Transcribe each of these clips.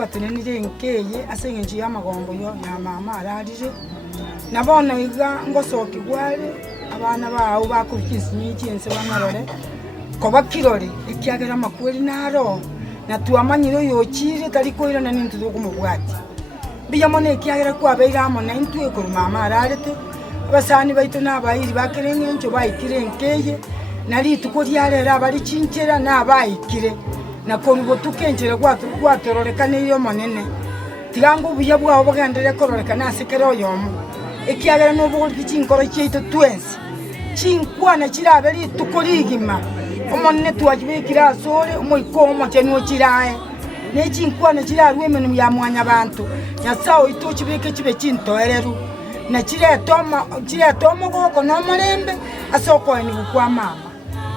twatunenire nkeye ase ngenji ya magombo yo ya mama ararire nabona iga ngosoki gware abana bawo bakubikisi nyinse bamarore koba kirori ikiagera makweri naro na tuamanyiro yochire tari koira na nintu kumubwati biyamone ikiagera kwa beira amona intu ekuru mama ararete abasani baitu nabayiri bakerenge ncho bayikire nkeye nari tukoryarera bari chinchera nabayikire na korugo tukenjere gwatororeka niyo monene tigango buya bwabo bagendere kororeka nasekero yomo ikiagera no bugoriki chinkoro chito twensi chinkwana kiraberi tukorigima omonne twajibikira asore omoikomo chenwo kirae ne chinkwana kirarweme no ya mwanya bantu nyasao itochibike chibe chintoereru na chiretoma goko no marembe asoko ni kwa mama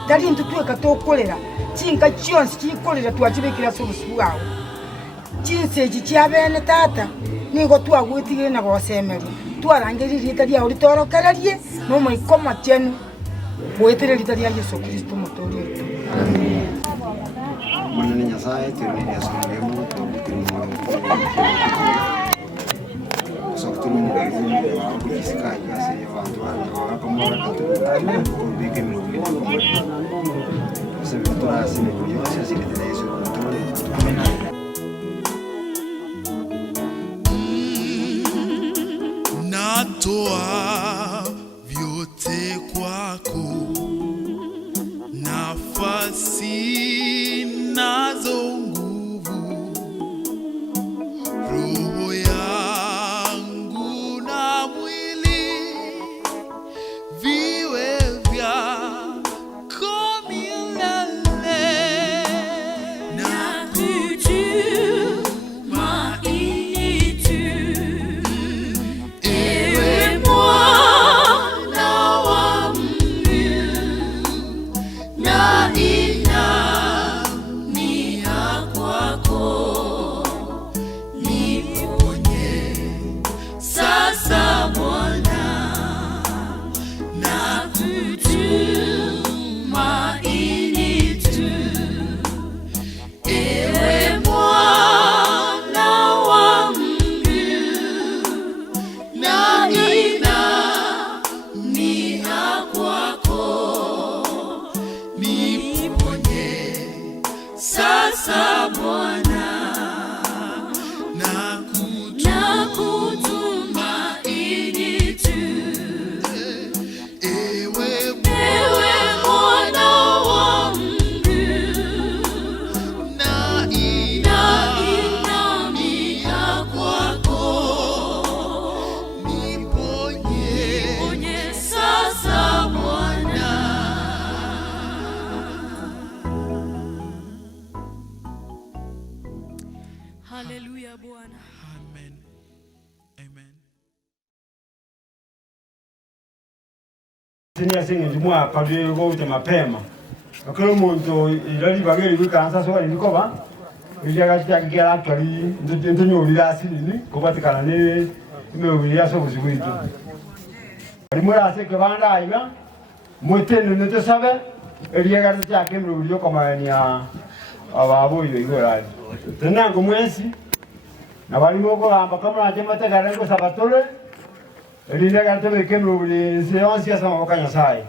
dali ntutweka tokolera chinka chionsi chikolera twajibikira sobusuwawo chinseji chiabene tata nigo twagwitigire na gosemeri twarangeri rita lya uritorokererie no moikoma chenu bwetere rita lya Yesu Kristo mutori wetu amen. Munene nyasaye tirire asomemo tumutirimo sokuturu mugivu wa kujisika yase abantu bakamora katuru kubike mubiri sebitora sine kuyo sisi rita Yesu mutori natoa vyote kwako nafasi nazo nguvu roho yangu na mwili viwe vyako milele na kutumaini tu ewe mwana wa Mungu na inamia kwako niponye sasa Bwana na kutumaini tu ewe mwana wa Mungu na inamia kwako niponye sasa Bwana na kutumaini tu ewe mwana wa Mungu na inamia kwako niponye sasa Bwana. Hallelujah Bwana. Amen. Amen. Senia singe jumwa padwe go mapema. Akero muntu irali bageri bikansa so ni koba. Iliaga cyakigera atari ndenyo birasiri ni kubatikana ne imwe so buzigwitu. Ari murase ke banda aiba mutene nete sabe iliaga cyakemro byo komanya ababo igorali. Tenango mwesi na balimo ko amba kama ajemata garango sabatole iliaga tobe kemro buli seansi ya sama wakanya sai.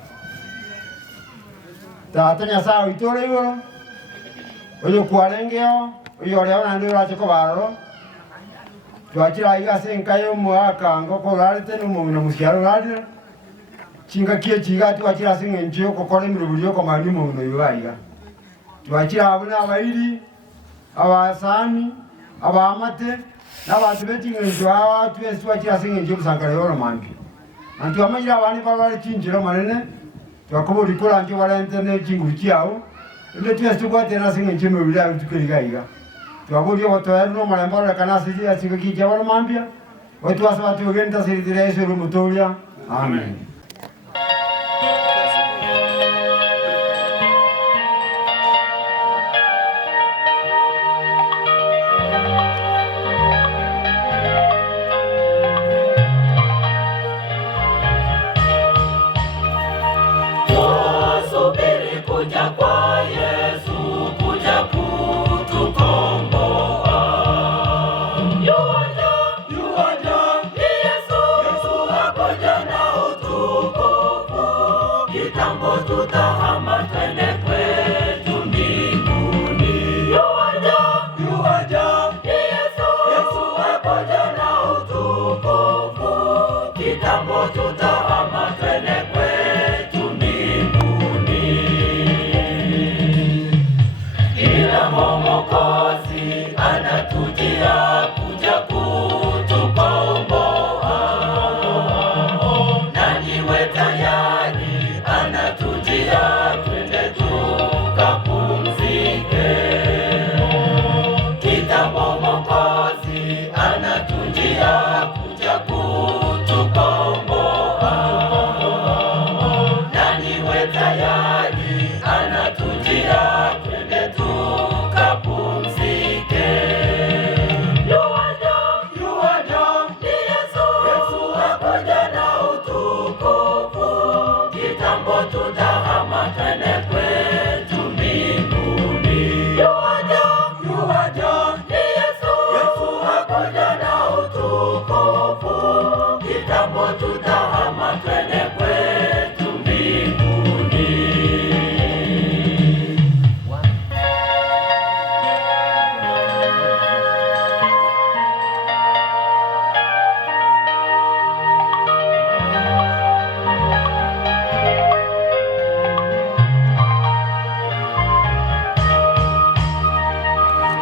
Tatanya sawa itore yo oyo kwalengeo oyo leo na ndio acho baro twachira iga senkayo mwaka ngoko ralite no mu musiaro ralite chinga kie chiga twachira singe njyo kokole mirubulyo ko malimo no yiga twachira abuna abairi abasani abamate n'abantu betinge njyo awa twachira singe njyo kusangara yoro mangi antu amanyira abani babali chinjiro manene twakobo likola njyo bala internet chingu chiao ile twese kwatera singe njyo mirubulyo tukeliga twabulyo watoya no malambara kanasi ya singe kijya balo mambia watu wasabatu ogenda siritira Yesu rumutolia amen. Kuja kwa Yesu, kuja kutukomboa. kitambo tutahama twende kwetu mbinguni. Ila Mwokozi anatujia kuja kutukomboa. Nani we tayari? Anatujia twende tukapumzike. Kitambo Mwokozi anatujia kuja kutukomboa. Nani we tayari? Anatujia twende tukapumzike. Yuaja, ni Yesu akuja na utukufu. Kitambo tutahama twende kwetu mbinguni. Yuaja, ni Yesu akuja na utukufu. Kitambo tutahama twende kwetu mbinguni.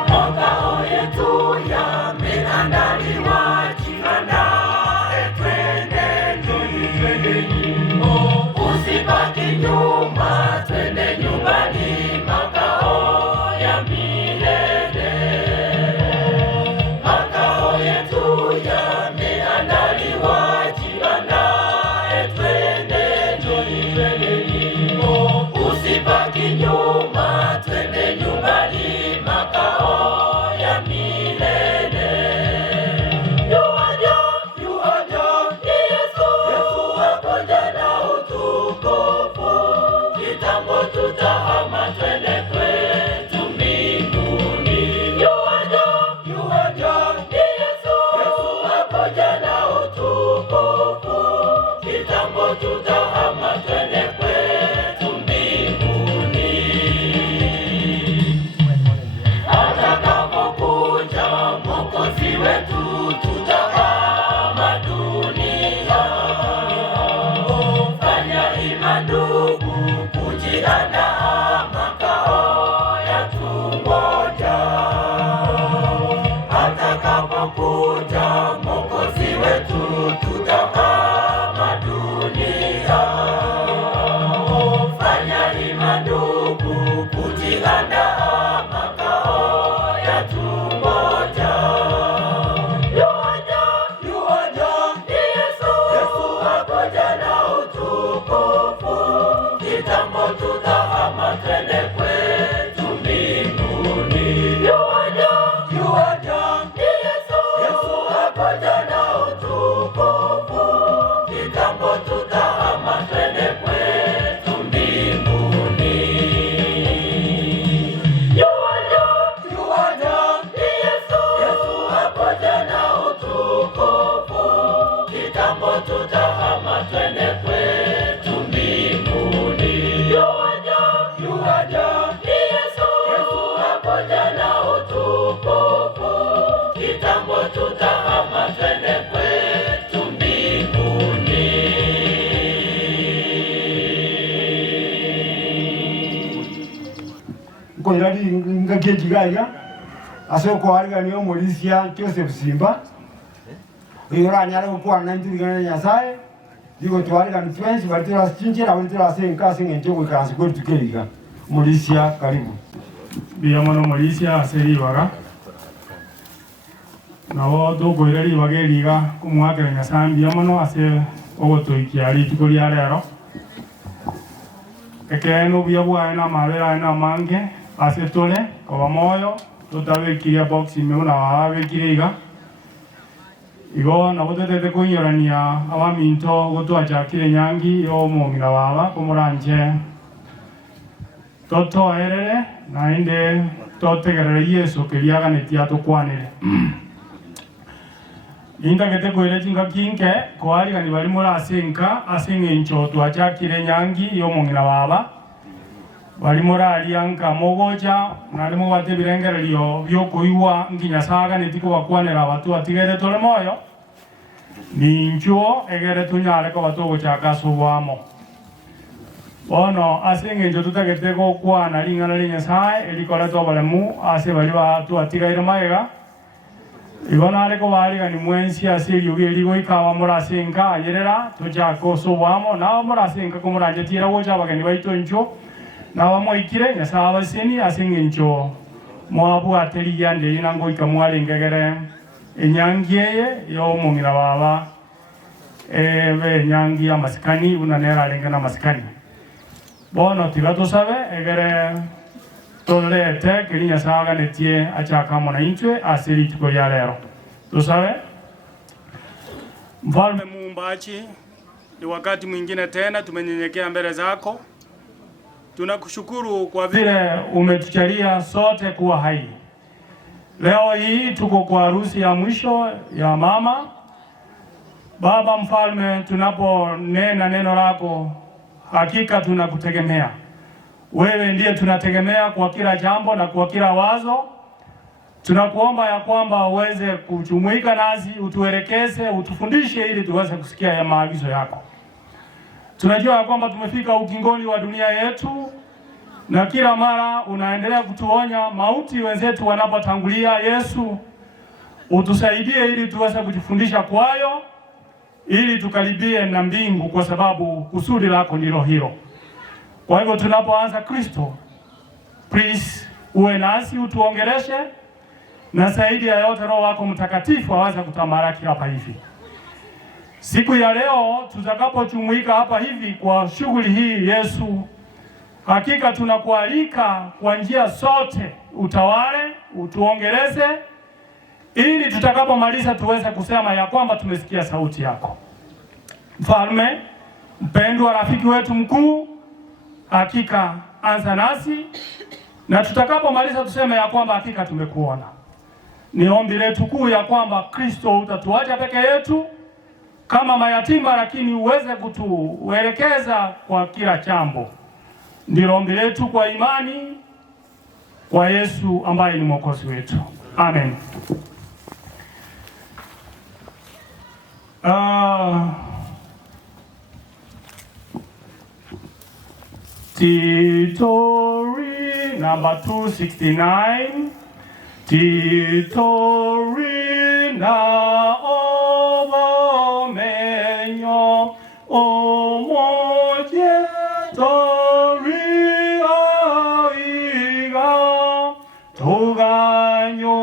Makao yetu yameandaliwa, jiandae twendeni. Usibaki nyuma, twende nyumbani, makao ya milele. Makao yetu yameandaliwa, jiandae twendeni. Usibaki nyuma, twende nyumbani, makao ya milele. Yuaja, ni Yesu akuja na utukufu. Kitambo tutahama twende kwetu mbinguni. Yuaja, ni Yesu akuja na utukufu. Kitambo tutahama twende kwetu mbinguni. Atakapokuja Mwokozi wetu, tutahama dunia. Fanya hima ndugu, kujiandaa, makao yatungoja. Atakapokuja Mwokozi wetu, tutahama dunia. Fanya hima ndugu, kujiandaa, makao yatungoja. Yuaja, ni Yesu akuja na utukufu. Kitambo tutahama twende kwetu mbinguni. Yuaja, ni Yesu akuja na utukufu. Kitambo tutahama twende kwetu mbinguni. Yuaja, ni Yesu akuja na utukufu. Kitambo tutahama twende kwetu mbinguni. Yuaja, ni Yesu akuja na utukufu. Kitambo tutahama twende kwetu mbinguni. Nkoirari ngakejigaiga asoko ariganio Omulisia Joseph Simba iranyara gukwana ndirigana Nyasaye digo twarigani twensi batira chinjira batira senka sengenje gwikansi kwetu tukeriga. Omulisia, karibu. Biamono Omulisia aseribaga nabo tukwireri bageriga kumwakira Nyasaye biamono ase ogotoikia rituko ria rero ekeno bia bwae na mabera na mange ase tole koba moyo tutabekiria box imeuna wabekire iga igo nabo tetete kunyorania abaminto gotwachakire nyangi yo omong'ina baba komoranje totoerere naende totegerere Yesu keriaganetia tukwanire Indagete kwere chinga kinke kwari bari muri asenka aseng'encho twachakire nyangi yo omong'ina baba bari muri arianka mogocha narimo batebirengererio byokuigwa nginya saga netiko bakwanera abatu atigere tole moyo ninjo egere tunyale ko batogo chaka subwamo bono asinge njo tutagete ko kwana lingana linya sai elikora to balemu ase bali ba tu atigaire maega ibona ale ko bali gani mwensi asiri ugi eligo ikawa murasinga yerera tujako subwamo na murasinga ko muranje tira wo jaba gani baito njo na wamoikire nyasaba seni asinge njo mwabu ateli yande inango ikamwale ngegere enyangiye yo mungira baba be nyangi ya maskani unanera lengana maskani bono tigato sabe egere tole te kirinya saga netie achaka mona intwe asiri tuko ya lero tu sabe Mfalme Muumbaji, ni wakati mwingine tena tumenyenyekea mbele zako. Tunakushukuru kwa vile umetujalia sote kuwa hai. Leo hii tuko kwa harusi ya mwisho ya mama. Baba Mfalme, tunaponena neno lako, hakika tunakutegemea. Wewe ndiye tunategemea kwa kila jambo na kwa kila wazo. Tunakuomba ya kwamba uweze kujumuika nasi, utuelekeze, utufundishe ili tuweze kusikia ya maagizo yako. Tunajua ya kwamba tumefika ukingoni wa dunia yetu, na kila mara unaendelea kutuonya mauti wenzetu wanapotangulia. Yesu, utusaidie ili tuweze kujifundisha kwayo, ili tukaribie na mbingu, kwa sababu kusudi lako ndilo hilo. Kwa hivyo tunapoanza Kristo, please uwe nasi, utuongeleshe, na zaidi ya yote Roho wako Mtakatifu aweze kutamaraki hapa hivi. Siku ya leo tutakapojumuika hapa hivi kwa shughuli hii, Yesu, hakika tunakualika kwa njia sote, utawale, utuongeleze, ili tutakapomaliza tuweze kusema ya kwamba tumesikia sauti yako. Mfalme mpendwa, rafiki wetu mkuu, hakika anza nasi, na tutakapomaliza tuseme ya kwamba hakika tumekuona. Ni ombi letu kuu ya kwamba Kristo utatuacha peke yetu kama mayatima, lakini uweze kutuelekeza kwa kila jambo. Ndilo ombi letu kwa imani kwa Yesu ambaye ni Mwokozi wetu. Amen. Titori number 269. Titori na obomenyo omoje tori aiga toganyo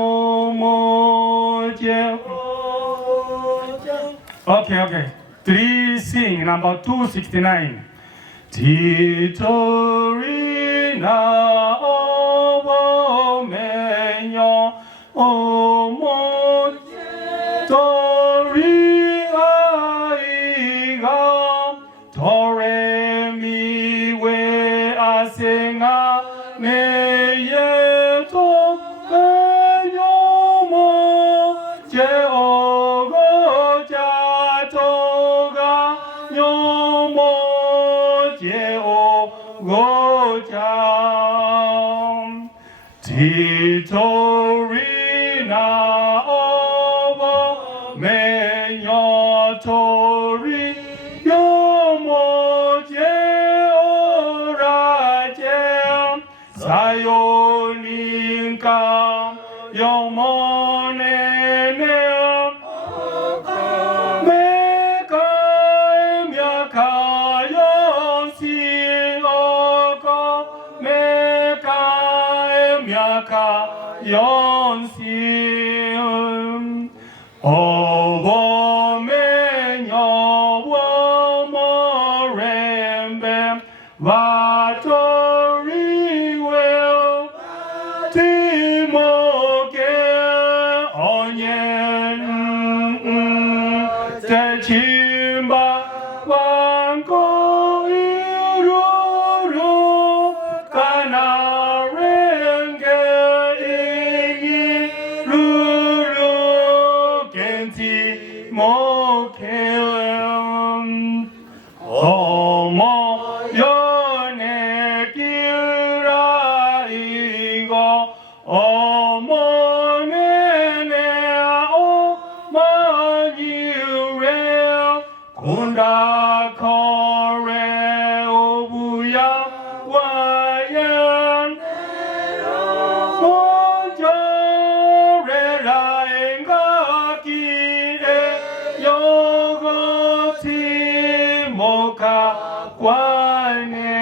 moje. Okay. 3 sing number 269. Titori na obomenyo omoje tori aiga tore miwe asenga meyeto enyomo jeogo jatoga nyomo jeogo jam titori na obo menyo tori yomo jeoraje sayoninka yomonene mekai miaka yonsi oko mekai miaka yonsi obo menyo womorembe vatoriwe timoke onyen techimba wanko iruru kanarenge iruru kenti mokem omo yone kira igo omo nene o manyure Kunda kore obuya wayan Mojorera engakire yogoti moka kwane.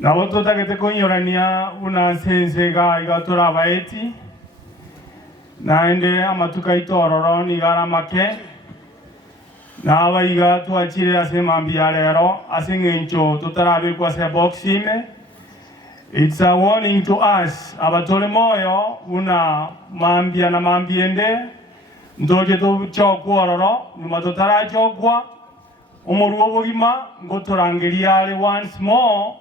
Nabo tutagete kunyorania una sense ga igatura baeti. Naende amatuka itororo ni garamake na abaiga twachire ase mambia rero ase ngencho tutarabe kwa se boxime. It's a warning to us abatole moyo una mambia na mambiende ndoje to chokwororo nyuma tutara chokwa omuruo bugima ngoturangiriale once more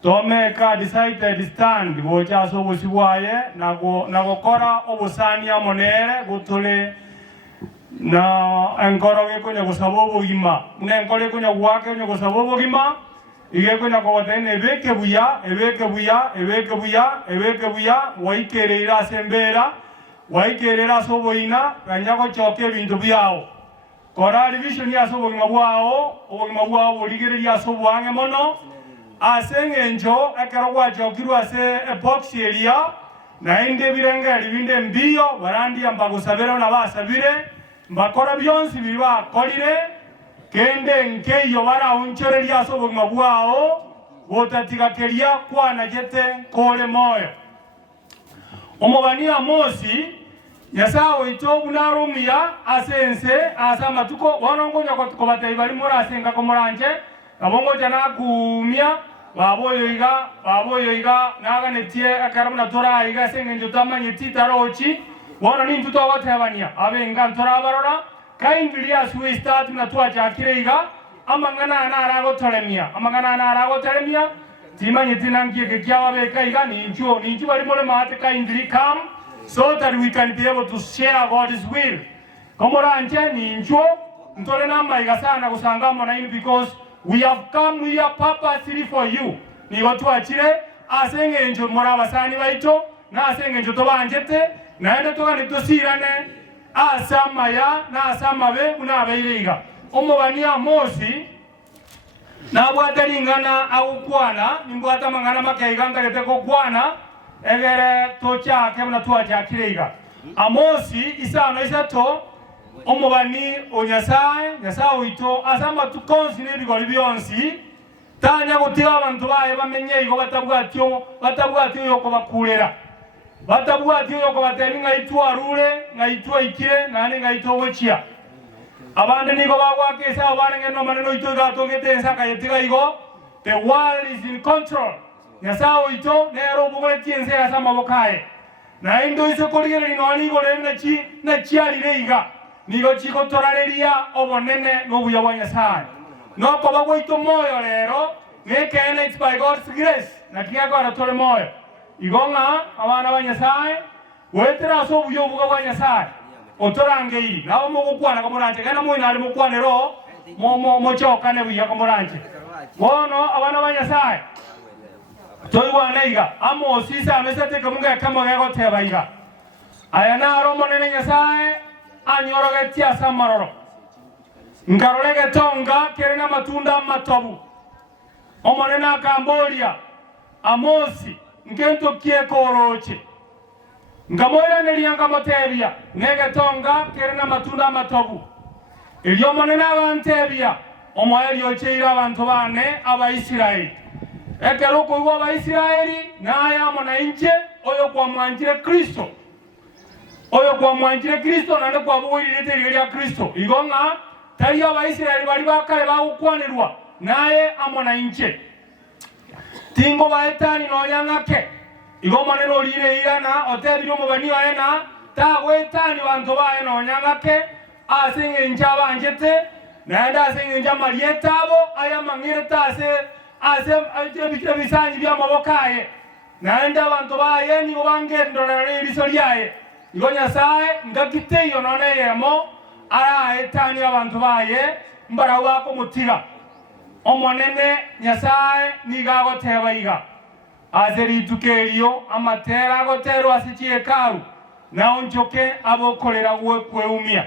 Tomeka decided stand gocha so busibwaye nagokora obusania monere gutule na enkoroge kunya gusabo bugima ne enkore kunya gwake kunya gusabo bugima ige kunya kobotene ebeke buya waikerera sembera waikerera soboina kanyago choke ebintu byao kora division ya sobogima bwao obugima bwao buligereria sobwange mono asengenjo akarogwa jokirwa se box area na inde birenge libinde mbiyo barandi ambagusabera na basabire mbakora byonsi biba kolire kende nkeyo bara unchoreria sobogima bwao botatika keria kwana jete kole moyo omobani Amosi yasao ito unarumia asense asama tuko wanongonya ko batay bari mura asenga ko moranje abongo jana kumia baboyo iga naga netie akaramna tora iga sengenjo tamanyiti tarochi wana ni ntuto watabania abenga tora barora kaingilia suwe start na twacha kireiga amangana na arago tolemia timanyiti nangie kekyawa beka iga ninjo bari mole mate kaingili come so that we can be able to share God's will komoranje ninjo ntole na maiga sana kusangamo na ini because we have come here purposely for you. Ni watu achire asengenjo morabasani baito na asengenjo tobanjete na ende toga nitosirane asamaya na asamabe unabeiriga omobani Amosi na bwatelingana aukwana nimbwata mangana makaiga ngate ko kwana egere tocha kemna tuacha kireiga Amosi isano isato omobani onyasaye ito asama tukonsi nebigoli byonsi tanya gutira abantu baye bamenye igo batabwatyo yoko bakulera batabwatyo yoko bateri ngaitwa rule ngaitwa ikire nane ngaitwa wochia abande nigo bagwakesa abanenge no maneno ito gatogete nsaka yetiga igo the world is in control nyasao ito nero bugole tiense asama bokae na indo iso koligere no anigo le na chialire iga nigo chiko torareria obonene n'obuya bwa Nyasaye no koba gwaito moyo lero nekene it's by God's grace na kiagora tole moyo igonga abana ba Nyasaye wetera so obuya bwa Nyasaye otorangei nabo mugukwana kamuranje kana moyo ali mukwanero mochoka ne buya kamuranje bono abana ba Nyasaye toywana iga Amosi sa mesate kamunga kama gago teba iga ayana romonene Nyasaye anyorogetia samaroro ngarolege tonga kerena matunda matobu omonena Cambodia Amosi ngento kiekoroche ngamoira nelianga motebia nege tonga kerena matunda matobu ilyo monena abantebia omoeri ocheira abantu bane Abaisiraeli ekeruko iwo Abaisiraeli naya mona inche oyo kwa mwanjire Kristo oyo kwa mwanjire Kristo nande kwa buwirite lya Kristo igonga tari Abaisiraeli bali bakale bagukwanirwa naye amona inche tingo baetani no yangake igo maneno lire irana otebiro mubani waena tagwetani bantu bae no yangake asenge njaba anjete naenda asenge njama lietabo aya mangire tase ase bisanyi bya mabokaye naenda bantu bae ni bangendo na liso lyaye igo Nyasaye ngakiteyo none yemo ara etani abantu baye mbara wako mutiga omonene Nyasaye nigago tebaiga azeri tukerio amatera gotero asichie karu na onjoke abokolera gwe kweumia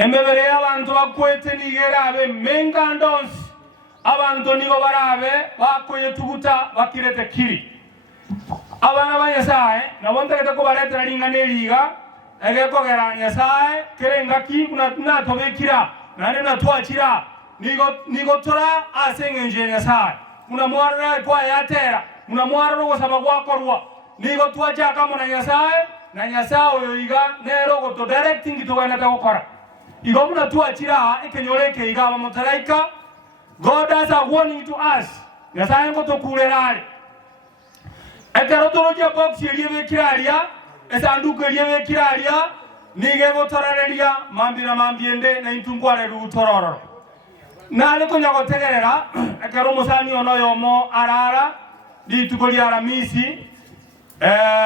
emebere y'abantu bakwete nigerabe mengandonsi abantu nigo barabe bakoyetuguta bakirete kiri abana ba Nyasaye nabontegete ko baretera lingana eliga egekogera Nyasaye kerenga ki kuna tobekira nane natwakira nigo tora asengenje Nyasaye una mwarra kwa yatera una mwarra gosaba gwakorwa nigo twachaka mona Nyasaye na Nyasaye oyo iga nero goto directing togana takokora igo muna twakira ekenyoreke iga bamotaraika. God has a warning to us. Nyasaye ngoto kulerale. Ekerotologia box yeliwe kiralia, esanduku yeliwe kiralia, nige gotorarelia mambira mambiende na intungwale rutororo. Nale konya gotegerera ekero musani ono yomo arara litukolia aramisi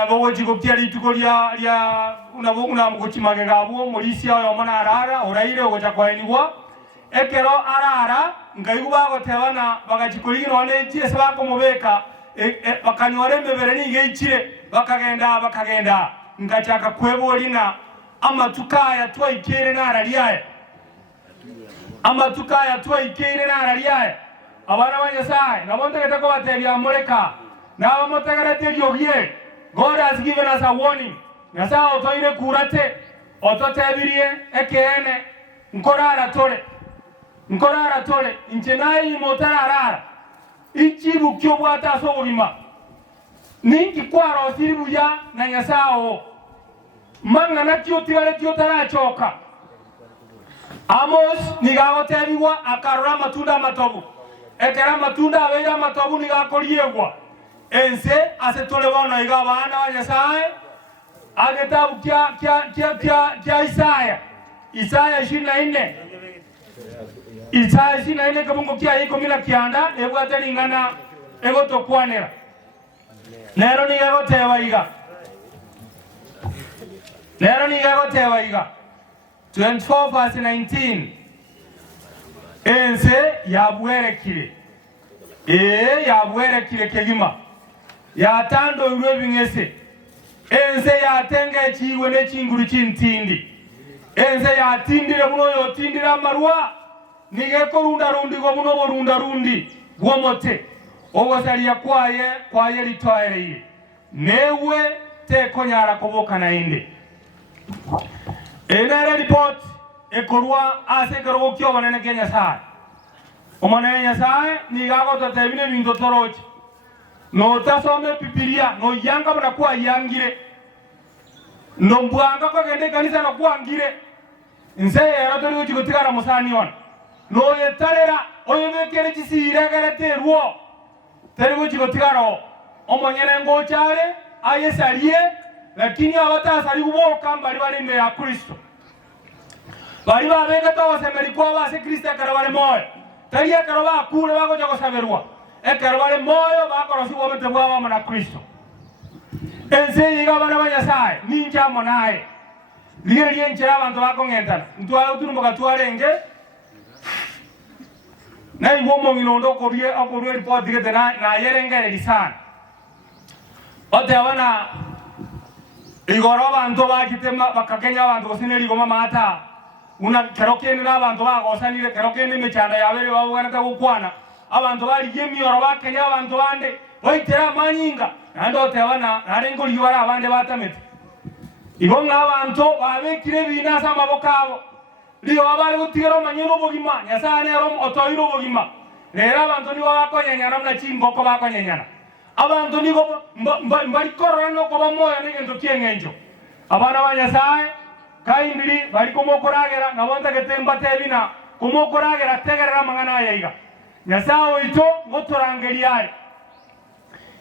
bogoji goptia litukolia lia una mugochimage gabuo molisia yomo na arara oraire ogocha kwaeniwa ekero arara ngayuba gotebana bagachikoligi none chese bakomubeka bakanyore mebere ni geichire bakagenda ngachaka kwebolina amatukaya twaikere naraliaye amatukaya twaikere naraliaye abana ba Nyasaye nabontegete ko batebya mureka nabamotegerete lyogie. God has given us a warning. Nyasaye otoire kurate ototebirie ekene nkorara tole inchenayi motarara ichibu kyobwata sobulima ninki kwaro siribuya na Nyasaye manga nakyo tigale kyotarachoka Amos nigagotebiwa akarora matunda matobu ekera matunda abeira matobu nigakoriegwa ense asetole bona iga bana ba Nyasaye agetabu kya Isaya 24 Isaya 24 kabungo kya iko mila kianda ebwate lingana egotokwanera lero nigagoteba iga 24 verse 19 ense yabwerekire kegima yatando urwe bingese ense yatenga ekiwe n'ekinguru kintindi ense yatindire muno yotindira amarwa nigeko rundarundigo muno borundarundi bwomote ogosalia kwaye litwaereye newe tekonyara koboka nainde enere report ekorwa asekero kyo banene Kenya Nyasaye omonene Nyasaye nigagototebine bintu toroche no tasome Biblia no yanga bana kwa yangire no mbwanga ko gende kanisa no kwangire nse era tori uchigotigara musani ona no yetarera oyebekere kisire garaterwo teri uchigotigara omonyene ngochare ayesalie lakini abatasali kuboka mbali balinde ya Kristo bali babega tawasemeri kwa base Kristo karabale moyo tari akaraba kule bako jako saberwa ekarabale moyo bako rasibo metebwa wa na Kristo ense yiga bana ba Nyasaye ninja monaye liye nchira abantu bako ngentana ntwala utunumba katwarenge na iwomo nginondo korie report digete na yerengere lisana ote abana igoro abantu bakitema bakakenya abantu gosineri goma mata una kerokene n'abantu bagosanire kerokene mechanda yabere babugana takukwana abantu bali yemioro bakenya abantu bande baitera manyinga nando tebana narengo liwara abande batamete ibonga abantu babekire binasa mabokabo liyo abari gutigero manyino bogima Nyasaye ero otoiro bogima lera abantu nibo bakonyanyana na chingoko bakonyanyana abantu nibo mbali korano ko bamoya n'igento kiengenjo abana ba Nyasaye kaindiri bali komokoragera nabonta getemba tebina komokoragera tegerera mangana yayiga Nyasaye ito ngotorangeliaye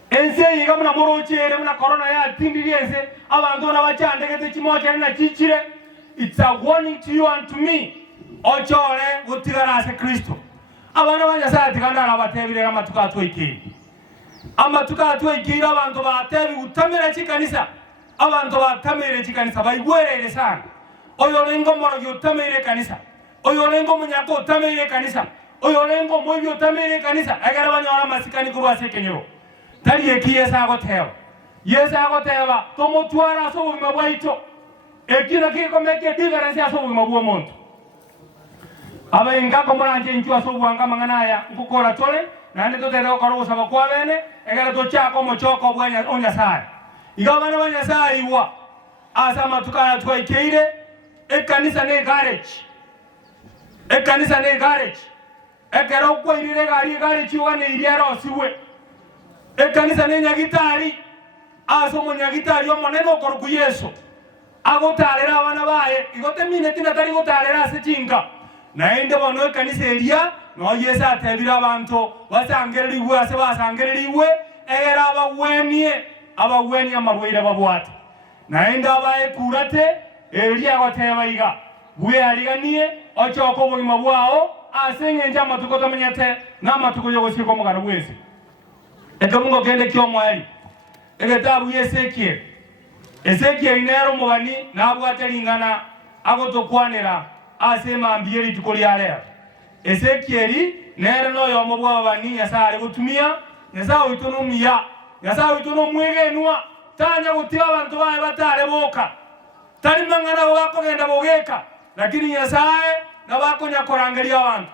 ense yiga muna morochiere muna corona ya tindiriense abantu na bachandegete kimocha na chichire. It's a warning to you and to me ochore gutigara ase Kristo abana ba Nyasaye tikandara batebire amatuka atwikiri amatuka atwikiri abantu batebi utamira chikanisa abantu batamire chikanisa baigwerere sana oyo lengo moro yutamire kanisa oyo lengo munyako utamire kanisa oyo lengo moyo utamire kanisa agara banyora masikani kurwase kenyero tari ekiyesa agoteba yesa agoteba tomotwara so bimabwaito ekina kiko meke difference aso bimabwo muntu abainga komoranje nchwa sobwanga manganaya nkukora tole nande totero karusa bakwa bene egera tochako mochoko bwanya onyasaye igabana banyasaye iwa asama tukara twaikeire ekanisa ne garage ekero kwairire gari chiwane iriaro siwe ekanisa ne nyagitari aso nyagitari omonene okoruku Yesu agotarera abana baye igote minute natari gotarera ase chinga naende bono ekanisa eria no Yesu atebira abantu basangereriwe ase basangereriwe egera abagweni amarwaire babwate naende abaye kurate eria goteba iga bwe ariganie ochoko obogima bwao ase ng'enche amatuko tomenyete n'amatuko yogosirwa omogaro bwese ekamungo kende kiomwari egetabu Ezekiel nero omogani nabwate ringana agotokwanera ase emambi erituko riarera Ezekiel nero noyomo bwababani Nyasaye are gotumia Nyasaye oito nomuya Nyasaye oito nomwegenwa tanya gotira abantu baye batare boka tari mang'ana bakogenda bogeka lakini Nyasaye nabakonyakorangeria abantu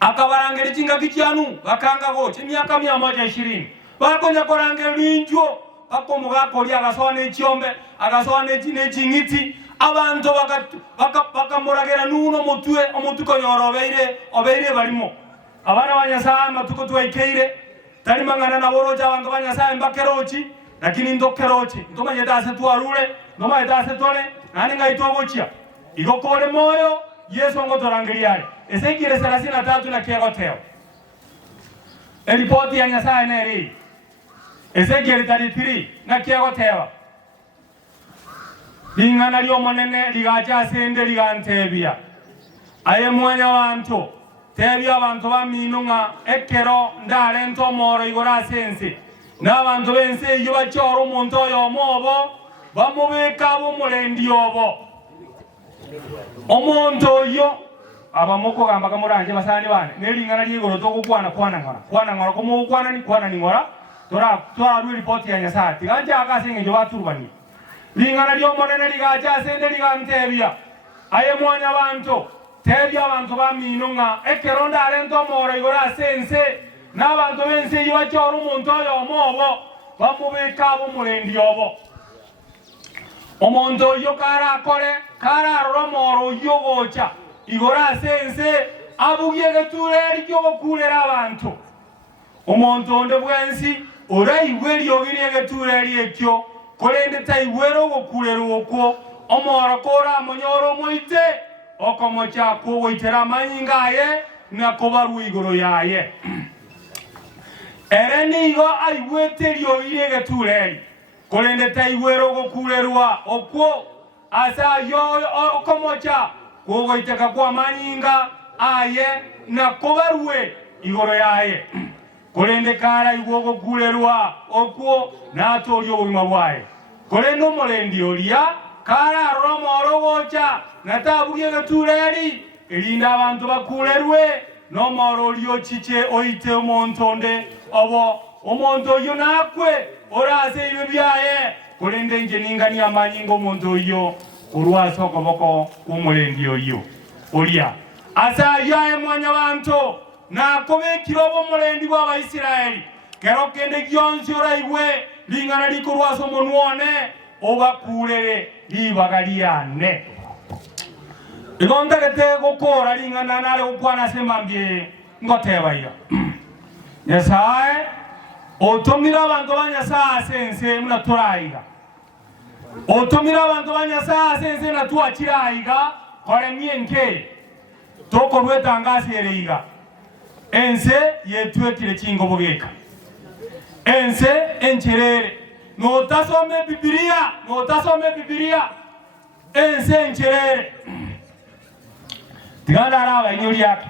akabarangeri chinga kichanu bakanga goche myaka 120 bakonyakorangeria injo bakomugakoria agasone chiombe agasone chingiti abantu bakamuragera nuno mutwe omutuko nyorobeire barimo abana banyasaye matuko twaikeire tari mang'ana naboroja abantu banyasaye mbakerochi lakini ndokerochi ndomanyedase twarure ndomanyedase tole nani ngaitogochia igokore moyo Yesu ngotorangiriare Ezekiel 33 na kiegoteo ripoti ya Nyasaye neri Ezekiel 33 na kiegoteo lingana lyo monene ligacha sende ligantebia aye mwanya wantu tebia abantu baminunga ekero ndare ntomoro igora sense n'abantu bense iyo bachoro omuntu oyo omobo bamubeka bomulendi obo omuntu oyo abamoko gamba kamuranje basani bane nelingana lyigoro tokukwana ngora komukwana ni kwana ni ngora tora report ya Nyasaye tiganja akasenge jo baturubani lingana lyo monene ligacha sende ligantebia aye mwanya bantu tebia abantu baminunga ekeronda alento moro igora sense n'abantu bense iyo bachoro omuntu oyo omobo bamubeka bomulendi obo omuntu oyo kararora moro oyo gocha igora sense abugie getureri kyogokurera abantu omuntu onde bwensi oraiwe lyogire getureri ekyo kolende taiwero gokurera okwo omoro kora monyoro moite okomocha kugoitera manyingaye na kobaru igoro yaye erenigo aiwete lyogire getureri kolende taiwero gokurerwa okwo asa yo okomocha kugoiteka kwa manyinga aye na kobarwe igoro yaye kolende kara igogo kurerwa okwo natolyo obugima bwaye kolende omulendi olia kara romoro gocha natabugie getureri elinda abantu bakurerwe nomoro olio chiche oite omontonde obo omonto oyo nakwe orase ibe byaye kolende njeningani amanyingo omonto oyo urwaso koboko kumulendi oyo olia asa yae mwanya bantu nakobekira obomulendi bw'Abaisiraeli kero kende gyonsi oraiwe lingana likurwaso omonwone obakurere libagaliane igondagete gukora lingana nale gukwana semambye ngotebaiya Nyasaye otumira abantu banyasaye sense munaturaiga otumira abantu banyasaye sense natuachiraiga kore myenke toko rwetangasi ereiga ense yetwekire chingo bogeka ense encherere notasome Biblia ense encherere tiganda araba inyuri yake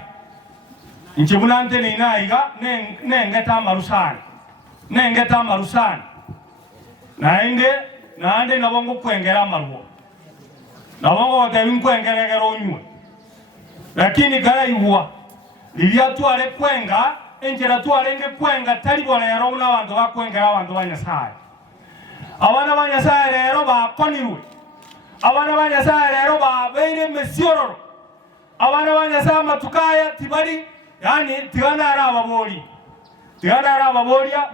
nchibunante ni naiga nengeta marusani naende nabongo kwengera maruo nabongo watebi kwengeregera onywe lakini gara iwa lilia tuare kwenga enjera tuarenge kwenga talibora yaro n'abantu bakwengera abantu banyasaye abana banyasaye rero bakonirwe abana banyasaye rero babeire mesiororo abana banyasa matukaya tibali yani tigana ara ababoli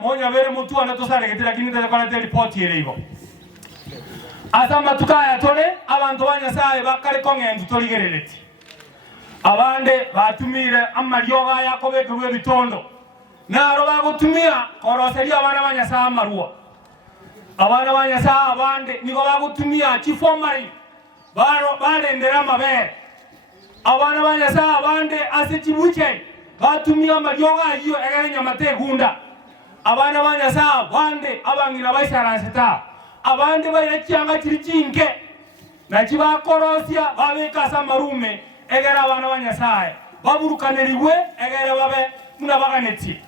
monya bere mutu ana tosale getira kinita kwa tele report yerego asa matukaya tole abantu banyasa bakale kongendu toligerereti abande batumire amaryoga yakobekwe bitondo naro bagutumia koroseri abana banyasa amarua abana banyasa abande niko bagutumia chifomari baro barendera amabere abana banyasa abande asichibuche batumia amaryoga iyo egerenya mategunda abana banyasa abande abangira baisaranseta abande bayekyanga kirikinke nakibakorosia babeka samarume egera abana banyasa baburukaneriwe egere babe munabaganeti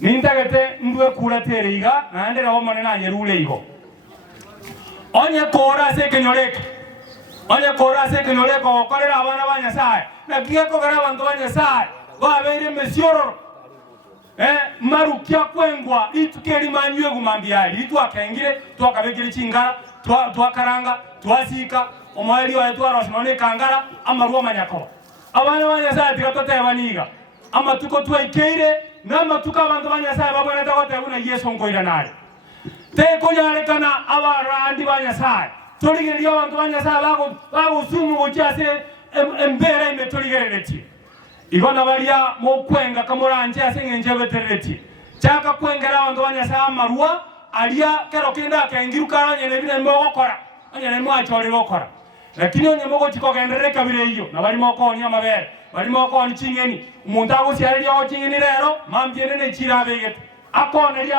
nintagete ndwe kurateriga nandera wamane na yerule igo onye kora se kenyoleko okorera abana banyasa nakiye kogera abantu banyasa babere mesioro marukia kwengwa itukeri manywe gumambia itu akengire twakabekire chingara twakaranga twasika omwali wa twaro sinone kangara amaruwa manyako abana banyasa tikatote baniga amatuko twaikeire namatuka abantu banyasa babona takote una Yesu ngoira nali te kunyarekana abarandi banyasa toligeri abantu banyasa bago sumu gochase embera imetoligereti igona balia mokwenga kamoranje asengenje betereti chaka kwengera abantu banyasa amaruwa alia kero kenda kengiruka nyene bine mbogokora nyene mwacho ligokora lakini onye mogo chikogendereka bire iyo na bali moko nya mabere bali moko ni chingeni umuntu agusyari yo chingeni rero mambyene ne chirabegete akone ri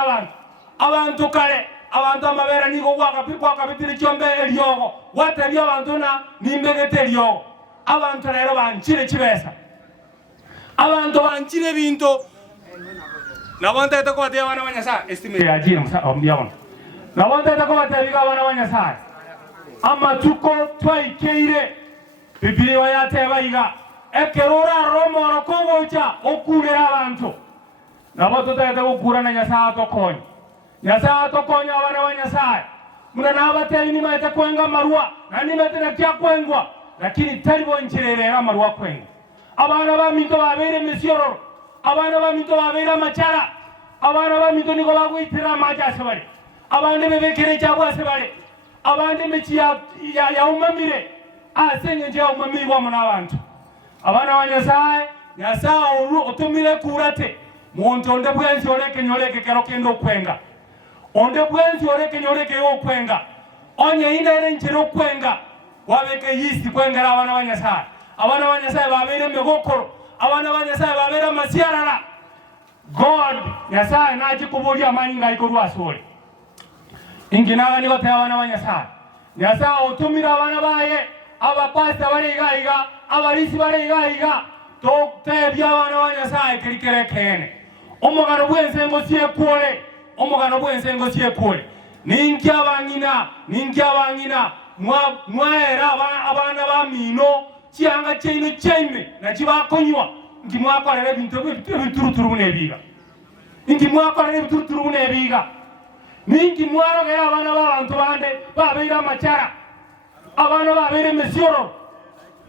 abantu kale abantu amabere niko gwakapikwa kapitiri chombe eliyogo watari abantu na nimbegete eliyogo abantu rero banchire chibesa abantu banchire binto nabonta etako batia bana banyasa estimate ya jina musa ombiabona nabonta etako batia biga bana banyasa amatuko twaikeire bibiri wayateba iga ekerora romoro kogocha okurera abantu nabo tutayete gukurana nyasa tokonya abana banyasa muna nabate ni maite kwenga marua na ni mete nakia kwengwa lakini talibo nchirerera marua kwenga abana ba minto babere mesioro abana ba minto babere machara abana ba minto niko bagwitira maja sebali abande bebekere cyabwa sebali abande mechi ya umamire asenye ya umamire wa muna abantu abana banyasa nyasa otumire kurate muntu onde bwenzi oleke kero kendo kwenga onde bwenzi oleke yo kwenga onye ine nchiro kwenga wabeke yisi kwengera abana banyasa babere megokoro abana banyasa babere masiarara God nyasa naji kubulia manyinga ikorwa sore inginaga niko te abana banyasa nyasa otumira abana baye abapasta bariga abarisi bariga to te bya abana banyasa kirikere kene omugano bwense ngo siekole ninkia bangina mwaera abana ba mino chianga cheino cheime na chibakonywa ngi mwakorera bintu bituruturu nebiga ningi mwarogera abana b'abantu bande babeira machara abana babere mesioro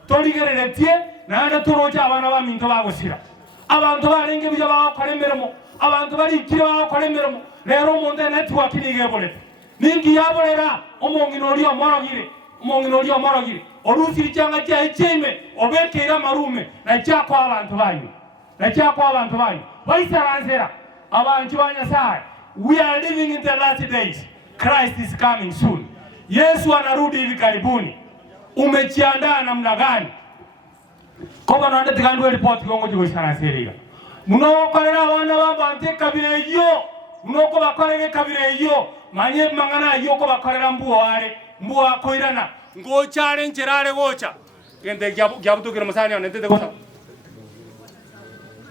toligereretie nande turocha abana ba minto bagosira abantu barenge byo bakoremeremo abantu barikire bakoremeremo rero munde network nigebole ningi yabolera omongino oli omorogire orusiri cyanga cya icyeme obekera marume na cyako abantu banyu baisaranzera abantu banyasa. We are living in the last days. Christ is coming soon. Yesu anarudi hivi karibuni. Umejiandaa namna gani? Koba nande tikandwe report kongo jigo isaranseriga munokorera abana babante kabire iyo munoko bakorege kabire iyo manye mangana iyo ko bakorera mbuo akoirana ngo chare ncherare gocha gende gyabutukira musani one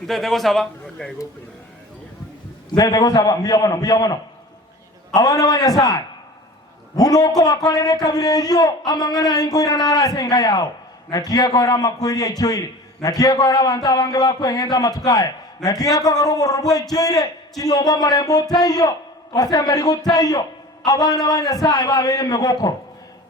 ndete gosaba mbiyabono abana banyasa bunoko bakorere kabire iyo amangana ingoirana arasenga yao nakiga kora makwiri echoire nakiga kora abantu abange bakwengenda matukaya nakiga kora robo echoire chinyomba marembo tayo wasemberi gutayo abana banyasa babere megoko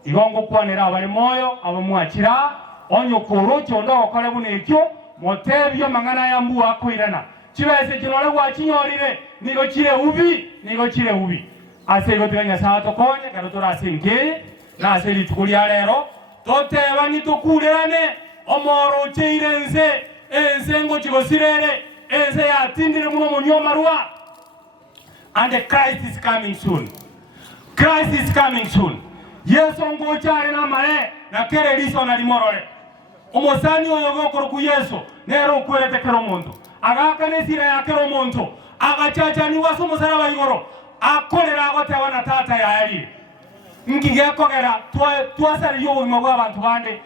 igongo kwanera abari moyo abamwakira onyo koro chondo okole bunekyo motebyo mangana ya mbu akwirana chibese kinole kwa chinyorire nigo chire ubi ase goteganya sato konye karo torasenke na ase litukulia lero toteba nitukurerane omoro cheirense ense ngo chigosirere ense yatindire muno munyomarwa. And Christ is coming soon. Christ is coming soon. Yesu ngochare na mare na kere liso na limorore. Omosani oyogokoro ku Yesu nero kwelete kero muntu. Agakane sira ya kero muntu. Agachacha ni waso musaraba igoro. Akolera agotewa na tata ya yali. Ngige kogera twasari yo mu abantu bande.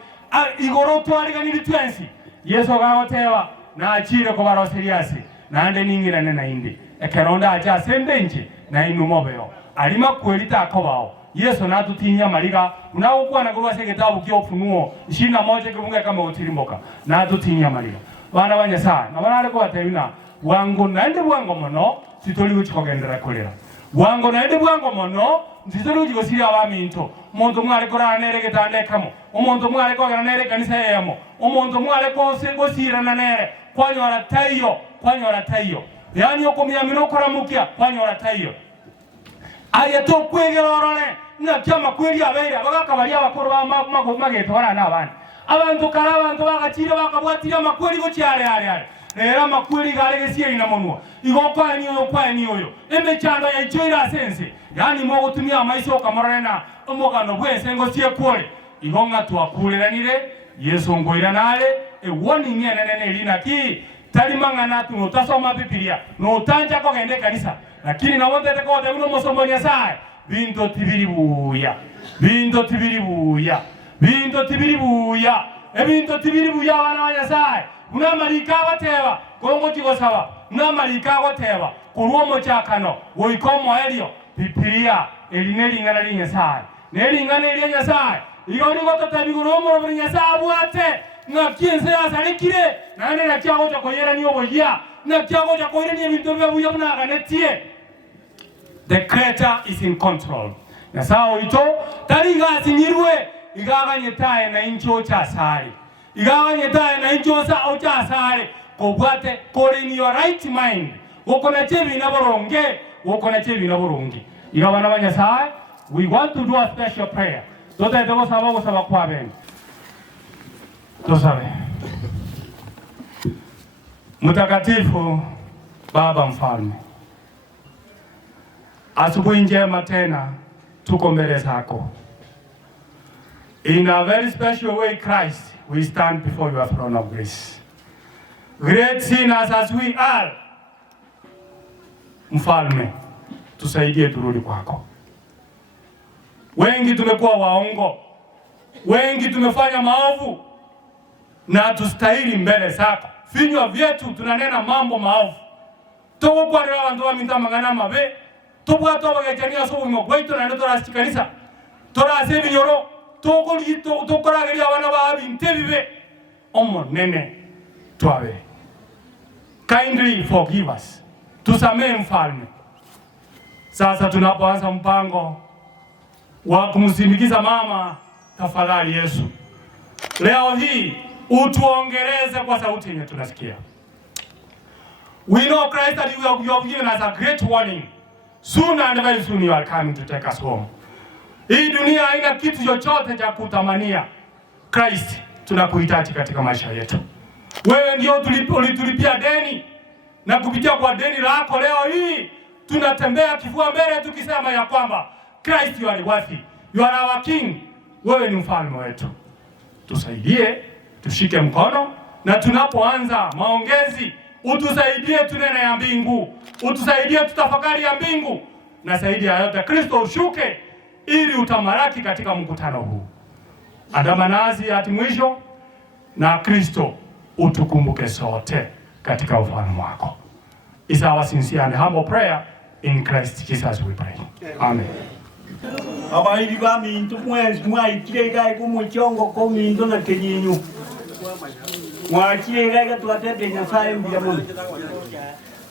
Igoro twaliganiri twensi. Yesu agagotewa na achire ko barosiriasi. Nande ningira na indi. Ekeronda acha sendenje na inumobeo. Alima kwelita akobao. Yesu natutinya mariga unaokuwa na kurwa segetabu kyo Ufunuo 21 kibunga kama utirimboka natutinya mariga bana banyasa na banale ko batayina wango nande bwango mono sitoli uchikogendera kolera wango nande bwango mono sitoli uchigosiria abaminto omuntu mwale kora nere getande kamo omuntu mwale ko nere kanisa yemo omuntu mwale ko segosira na nere kwanyora tayo yani okomya mino kora mukia kwanyora tayo ayato kwegera orone na kyama kweli abaire abagakabali abakuru magetora n'abandi abantu kala abantu bagachira bakabwatira makweli go cyare ale era makweli galegesiye ina monwa kwani oyo emechando ya ichoira sense yani mo gutumia amaiso kamorena omogano bwese ngo sie kwole igonga twakuleranire Yesu ngoira nale warning nene lina ki talimangana tu utasoma Biblia no utanja ko gende kanisa lakini na wonde ko de uno mosomo nyasaye binto tibiri buya ebinto tibiri buya wana wa nyasaye una malika wateba kongo kigosaba una malika wateba kuruomo chakano woikomo elio Biblia elineli ngana li nyasaye neli ngana li nyasaye igoni goto tabiguromo ro nyasaye bwate na kiense asalikire nande na kyago cha koyera ni oboya na kyago cha koyera ni ebinto bya buya buna ganetie. The Creator is in control. Na sao ito tariga sinyirwe igaganye tae na incho cha sari. Igaganye tae na incho sa o cha sari kobwate kore in your right mind. Wokona chebi na borongi. Igabana banya sai we want to do a special prayer. Tota ito saba kwa ben. Tosabe. Mtakatifu Baba Mfalme, asubuhi njema tena tuko mbele zako. In a very special way, Christ, we stand before your throne of grace. Great sinners as we are, Mfalme, tusaidie turudi kwako. Wengi tumekuwa waongo, wengi tumefanya maovu na tustahili mbele zako. Vinywa vyetu tunanena mambo maovu. Togo kwa leo abantu baminta magana mabe. Togo bagechania so bimo gwaito na ndo rasti kanisa. Tora ase binyoro togo lito tokora gari abana ba bintebibe. Omo nene twabe. Kindly forgive us. Tusamehe Mfalme. Sasa tunapoanza mpango wa kumsindikiza mama, tafadhali Yesu, leo hii utuongereze kwa sauti yenye tunasikia. We know Christ that you have given us a great warning. Soon and very soon you are coming to take us home. Hii dunia haina kitu chochote cha kutamania. Christ, tunakuhitaji katika maisha yetu. Wewe ndio ulitulipia deni, na kupitia kwa deni lako leo hii tunatembea kifua mbele tukisema ya kwamba Christ, you are worthy. You are our king. Wewe ni mfalme wetu. Tusaidie, tushike mkono, na tunapoanza maongezi utusaidie tunene ya mbingu, utusaidie tutafakari ya mbingu, na zaidi ya yote Kristo ushuke ili utamaraki katika mkutano huu. Andamana nasi hadi mwisho, na Kristo utukumbuke sote katika ufalme wako. Is our sincere and humble prayer in Christ Jesus we pray. Amen. Abaidi ba mintu mwai kirega ko muchongo ko mintu na kenyinyu. Mwachire ga twatete nyasaye mbya mono.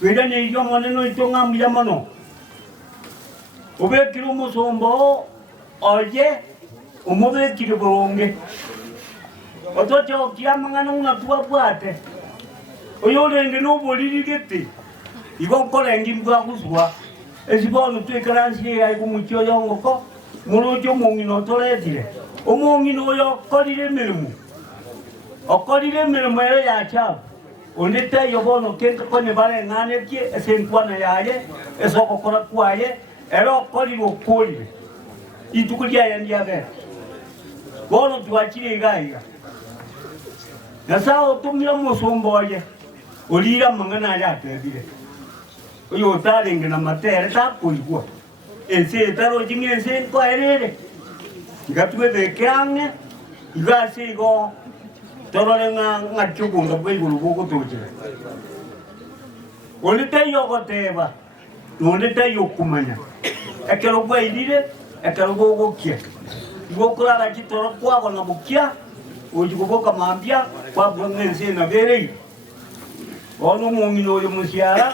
Weda ne yo mono no itonga mbya mono. Obe kiro musombo oje omobe kiro boronge. otocho kia mangana una tua bwate oyo renge no boliri gete igo korengi mbwa kuswa esibono twekaransi ya igumucho yongoko murojo mungino toretire omungino oyo kolire mirimu okolire mirimu ere ya chabu onete yobono kento kone bare ngane kie esenkwana yaye esokokora kwaye ero kolire okolire itukulia yandia be bono tuachire gaiga nasao tumira musomboye olira mangana ya tebire oyo taringa na matere ta kuigwa ense taro jinge ense kwa erere ngatwe de kange igasi go torore nga chukunda bwigulu boko toje olite yogo teba olite yokumanya ekero bwaidire ekero gogo kia gokora la kitoro kwa na bukia ojugoboka mambia kwa bwangense na berei ono mungino oyo musiara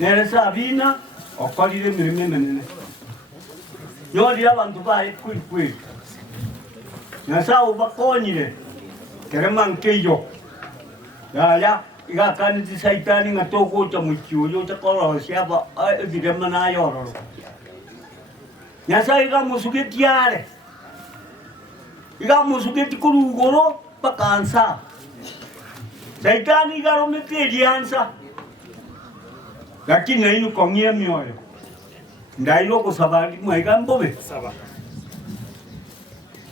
nere sabina okolire mirime menene nyoli abantu bae kwikwi nasa ubakonyire kerema nkeyo ya iga kaniti saitani ngatoko cha mukiyo cha koro siapa evidema na yoro nyasa iga musugetiare iga musugeti kurugoro bakansa saitani iga romekeliansa lakini nainu kongia mioyo ndailo kusabali mwaiga mbobe saba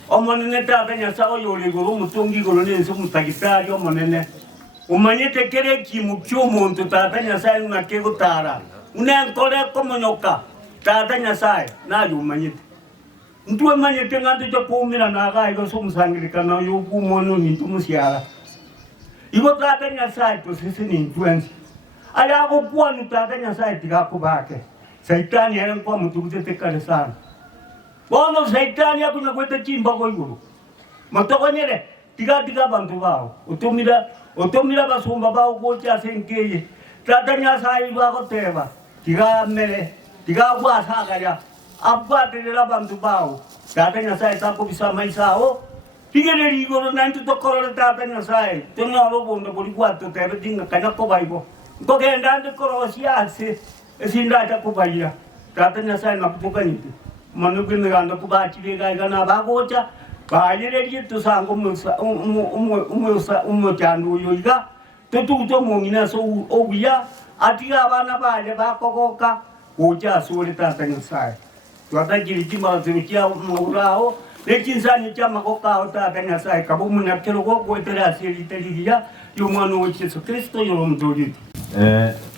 omonene tata nyasa oyole goro mutongi goro nenso mutakitari omonene umanyete kere kimu kyomuntu tata nyasa ngakegutara unenkole komonyoka tata nyasa nayo umanyete ntwe manyete ngante cyo kumira naga igo somusangirikana yo kumono nitumusiara igo tata nyasa to sisi ni twenzi aya go kwa tata nyasa tikakubake saitani era kwa mtu kutetekana sana bono saitani akunya kwete chimba ko iguru matokonyere tiga bantu bao utumira basumba bao ko cha senkeye tata nyasa iba ko teba tiga mere tiga kwa saka ya abwaterera bantu bao tata nyasa itako bisa maisao tigere iguru nantu tokoro tata nyasa tena robondo boli kwa to tebe dinga kanya ko baibo ngogenda ndikoro siase esinda ta kubaya tata nyasa na kutukanite manugine ganda kubachire gaigana bagocha bayire gitu sango umu chandu yoiga tututo mungina so obuya atiga abana baje bakokoka uja suri tata nyasa tata kirikima tukia murao lekinsani chama koka tata nyasa kabumuna kero ko etera siri teriya yumano Yesu Kristo yoromdori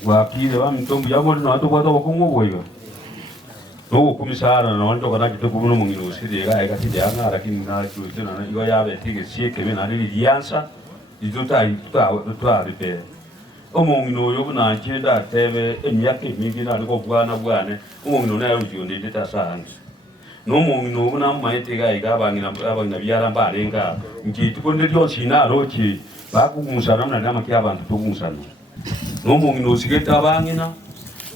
wakire wa mtombu yabo na watu kwa kongo boyo no kumisara na watu kana kitu kuno mungino siri ga ga tije anga lakini na kitu na igo yabe tige sieke mena ni liansa izuta tuta ripe omungino yo na chenda tebe emyaka mingi na ko bwane omungino na yo ndio ndeta sana no mungino na maite ga abangina byara mbarenga ngitu konde lyo sina roki bakumusana na nama kyabantu tukumusana no mungino sigeta abangina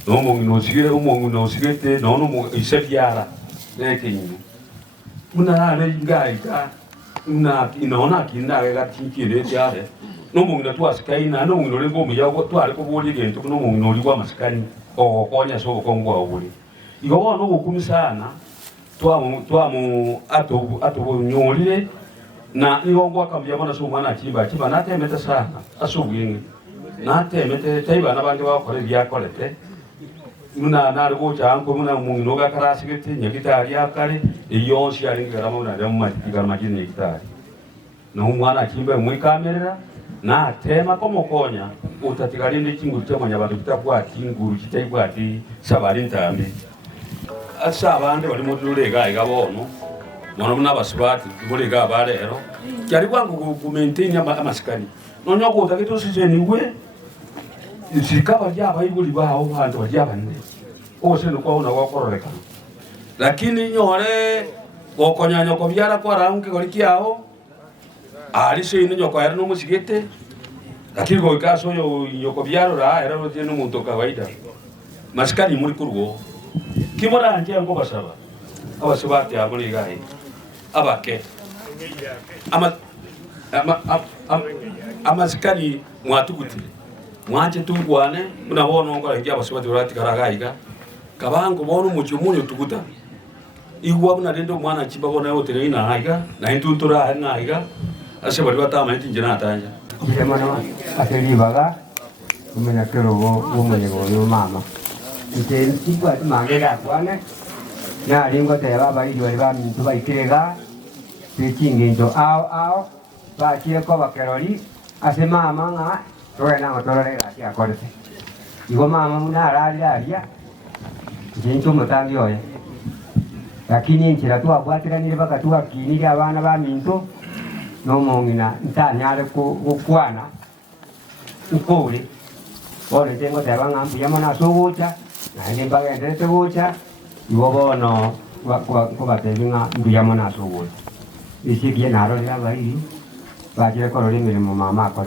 no mungino sigere umungino sigete no isebyara lekinyi muna ale ngaita na inona kinda ga tinkire byare no mungino twasikaina no mungino lengo muyago twale ko boli gento no mungino ligwa masikani konya so kongwa obuli igo no kumisana twamu atobu nyolile na iongwa kambia bana so mwana chimba natemete sana asubwingi natemete taiba nabandi bakore byakorete muna narwo chango muna mungino ga karasigete nyagitari yakare iyonshi aringara muna ya matikara majini gitari no mwana chimba mwikamerera na tema komokonya utatigarinde kingu cyamanya bantu kitakwa kinguru kitaibwa ati sabari ntambi asa abandi bali mu rurega igabono mwana n'abasibati burega barero cyari kwangu ku maintain amasikani nonyo ko takito sijeni we sikaba ryaba ibuli baho bantu baryabane ose no kwaona wakororeka lakini nyore okonyanya ko byara kwa ranke gori kiao ari se ino nyoko era no musigete lakini ko kaso yo nyoko byaro ra era no tiene muntu kawaida masikani muri kurwo kimora anje ngo basaba abasibati abuli gahe abake amasikani mwatuguti mwache tugwane munabona ngo ngi abasubati urati karagaiga kabango bono mucho munyo tuguta igwa buna rendo mwana chimba bona yote ina haiga na intuntura haiga ase bari batama itinjina atanja Mano aselibaga kumenya kerogo umunyego yo mama ite tipwa mangera kwane na lingo te baba ili wali ba mintu baikirega tikinginjo ao ba kire ko bakeroli ase mama nga roena ngotorere gati akorete igo mama muna araria jincho mutangi oye lakini nchira tu abwatira nile baka tu akinira abana ba mintu no mongina ntanyale kukwana ukole ole tengo te van ampia mona sugucha na nge bagende te gucha iwo bono ko batevinga mbia mona sugucha isi kie naro ya bai ba kire ko ri mirimo mama ko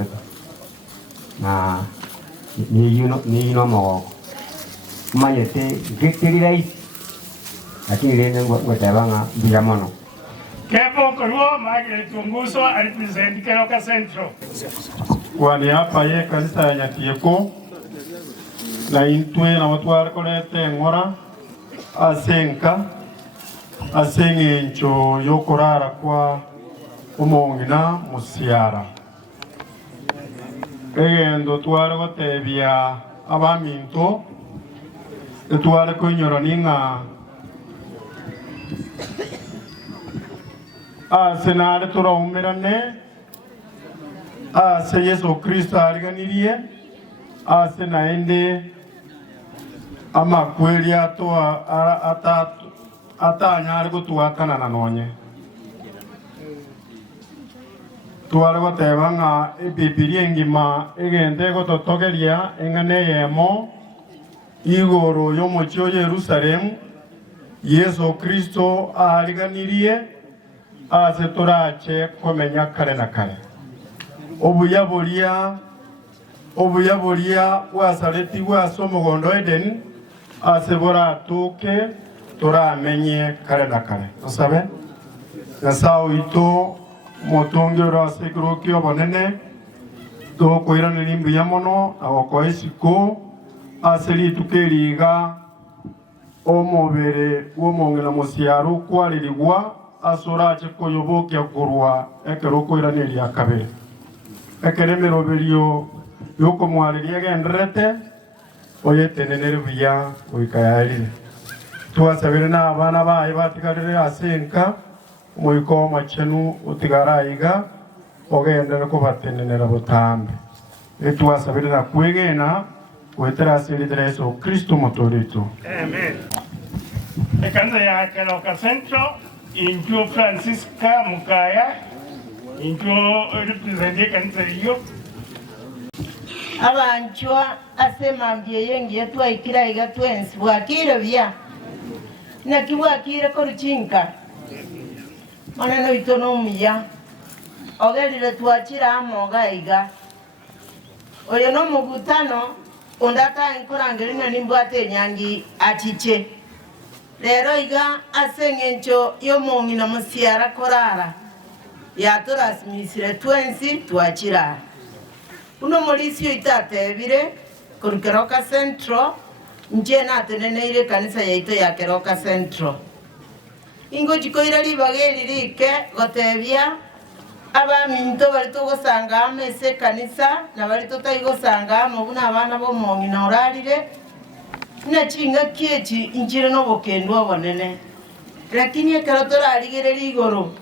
na ni no mo mayete gekterilai lakini lene ngo te van mbia mona Kepo Koruo Magre Tunguso represent Keroka Central. Wani hapa ye kanisa ya Nyatieko na intwe na watu walikolete ngora asenga ncho yokorara kwa umongina musiara egendo tware gotebia abaminto etware kunyoro ninga senare turaumirane ase Yesu Kristo ariganirie ase naende amakweli atanyare gutwakana na nonye tware goteba ng'a ebibilia engima egende gototogeria eng'ane yemo igoro y'omochio Yerusalemu Yesu Kristo ariganirie ase torache komenya kare na kare obuyaboria wasareti wase omogondo Eden ase boratuke toramenye kare na kare osabe Nyasaye oito motongi ora ase kirokio obonene tokoiraneri mbuya mono agoko isiko ase rituke eriga omobere bw'omong'ina musiaro kwarerigwa asorache koyobokia kurwa ekerokoiraneria kabere ekeremeroberio yokomwariria genderete oyetenenere buya oikayarire twasabire n'abana baye batigarire asenka moiko machenu otigaraiga ogendere kubatenenera butambe etwasabire na kwegena wetera asirire Yesu Kristo motorito. Amen. Ekanza ya Keroka Central Injo Francisca Mukaya, Injo represente kanisa hiyo. Abanchwa asema mbye yetu aikira iga twensi bwakire bya. Na kibwakire ko ruchinka. Maneno itono muya. Ogerire twachira amoga iga. Oyo no mugutano ondata enkorangirina nimbwate nyangi atiche. Lero iga asengencho y'omong'ina musiara korara yaturasimisire twensi twachira uno molisio itatebire kuri Keroka Central nje nateneneire kanisa yaito ya Keroka Central ingo chikoira libageri rike gotebia abaminto bari tugosanga amese kanisa na bari tutayigosanga mubuna abana b'omong'ina orarire na chinga kiechi injire no bokendwa bonene lakini ekaratora aligereri igoro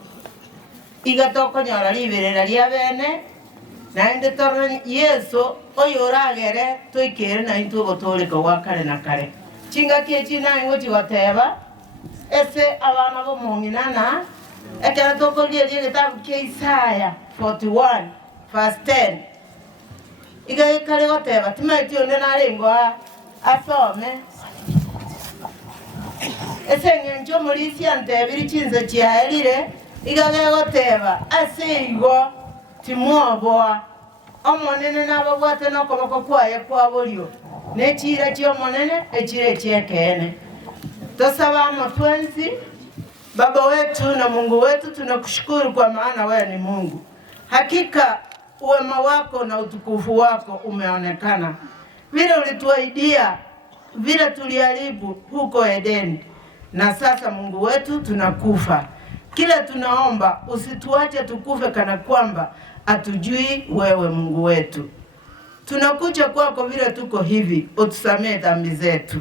igatoko nyora liberera lia bene na ende torra Yesu oyoragere toikere na into gotoleka wakare na kare chinga kiechi na ngo chigoteba ese abana bo mong'inana ekeratoko lie gitabu kia Isaya 41 verse 10 iga kare goteba timaitio ndena rengwa asome esengencho mulisia ntebiri chinze chiaerire igagegoteba aseigo timwoboa omonene nababwate nokoboko kwaye kwaborio nechira chiomonene echire chiekene tosaba motwensi Baba wetu na Mungu wetu, tunakushukuru kwa maana wewe ni Mungu. Hakika wema wako na utukufu wako umeonekana. Vile ulituahidia, vile tuliharibu huko Edeni. Na sasa Mungu wetu tunakufa. Kila tunaomba usituache tukufe kana kwamba hatujui wewe Mungu wetu. Tunakuja kwako vile tuko hivi, utusamee dhambi zetu.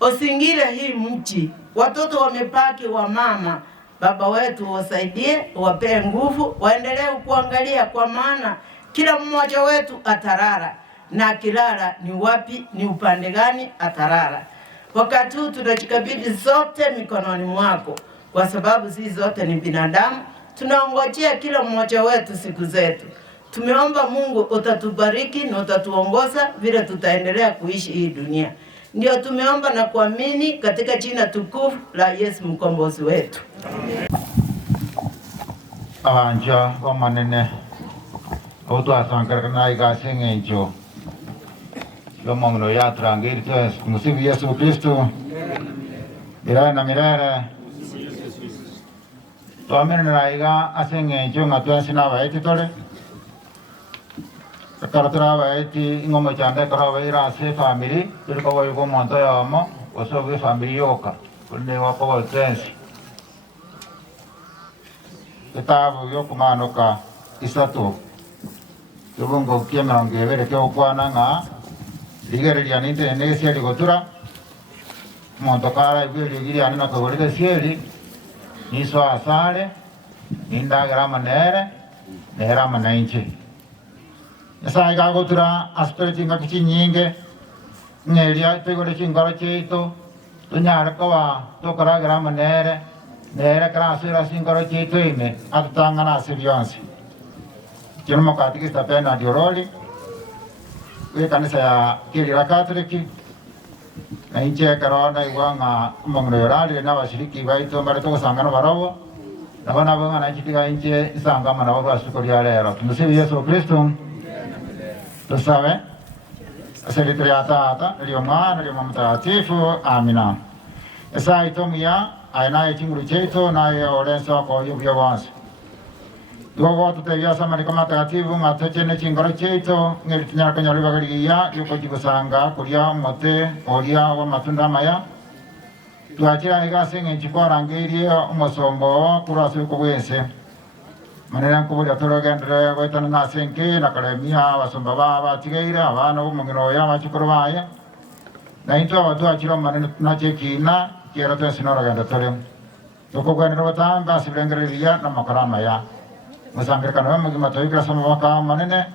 Usingile hii mchi, watoto wamepaki wa mama, Baba wetu wasaidie, wapee nguvu, waendelee kuangalia kwa maana kila mmoja wetu atarara. Na kilala ni wapi, ni upande gani atarara. Wakati huu tunajikabidhi zote mikononi mwako, kwa sababu sisi zote ni binadamu. Tunaongojea kila mmoja wetu siku zetu. Tumeomba Mungu utatubariki na utatuongoza vile tutaendelea kuishi hii dunia. Ndio tumeomba na kuamini katika jina tukufu la Yesu mkombozi wetu. Anja wa manene oto asankar na igase njo yomongno yatra ngiri tes musibu Yesu Kristo ira na mirare to amene na iga asenge njo ngatwa sina wa etitore karatra wa eti ngomo chande karawa ira se family kirko wa yugo monto yamo oso we family yoka kunne wa ko tens kitabu yokumano ka isatu tubungo kiema ngevere kyo kwana nga ligereria ninte nege ligotura monto kara ibiri giri anina ko goride sieli niso asale inda grama nere nera manainche esa iga gotura aspiriti ngakichi nyinge ngeria pegore chingara cheito tunyara kwa to kara grama nere nere krasira singara cheito ime atutangana sibionsi Chama katikista pena dioroli we kanisa ya Kirira Katoliki na inche karona iwanga mongno yorali na washiriki baito mare to sangano barawo na bana banga na chitiga inche sangama na baba sukuri alero tumsibi Yesu Kristo tusabe asalitriata ata ndio mwana ndio mtakatifu amina esa itomia aina chinguru cheito na yorenso ko yubyo wansi Gogo tutevya sama kama takatifu matachene chingoro cheito ngelinya kanyali bagaliya yuko jibusanga kulia mote olia wa matunda maya tuachira igase nchikora ngiri umosombo kurasi ko bwense manera ko bya torogendere wetana nasenke na kalemia wasomba baba tigeira abana umungino ya machikoro baya na into watu achira manena tunachekina kiera tensinora ganda tore toko gwanero batamba sibengeriya na makarama ya Masangkir kanwa magi matoi kira sama waka manene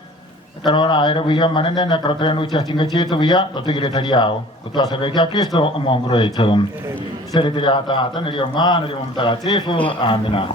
karona air biya manene na karotre nu chastinga chetu biya tote gire tariao utwa sabe kya Kristo omongro etum seri tiyata ata nilio ngana nilio mtakatifu amina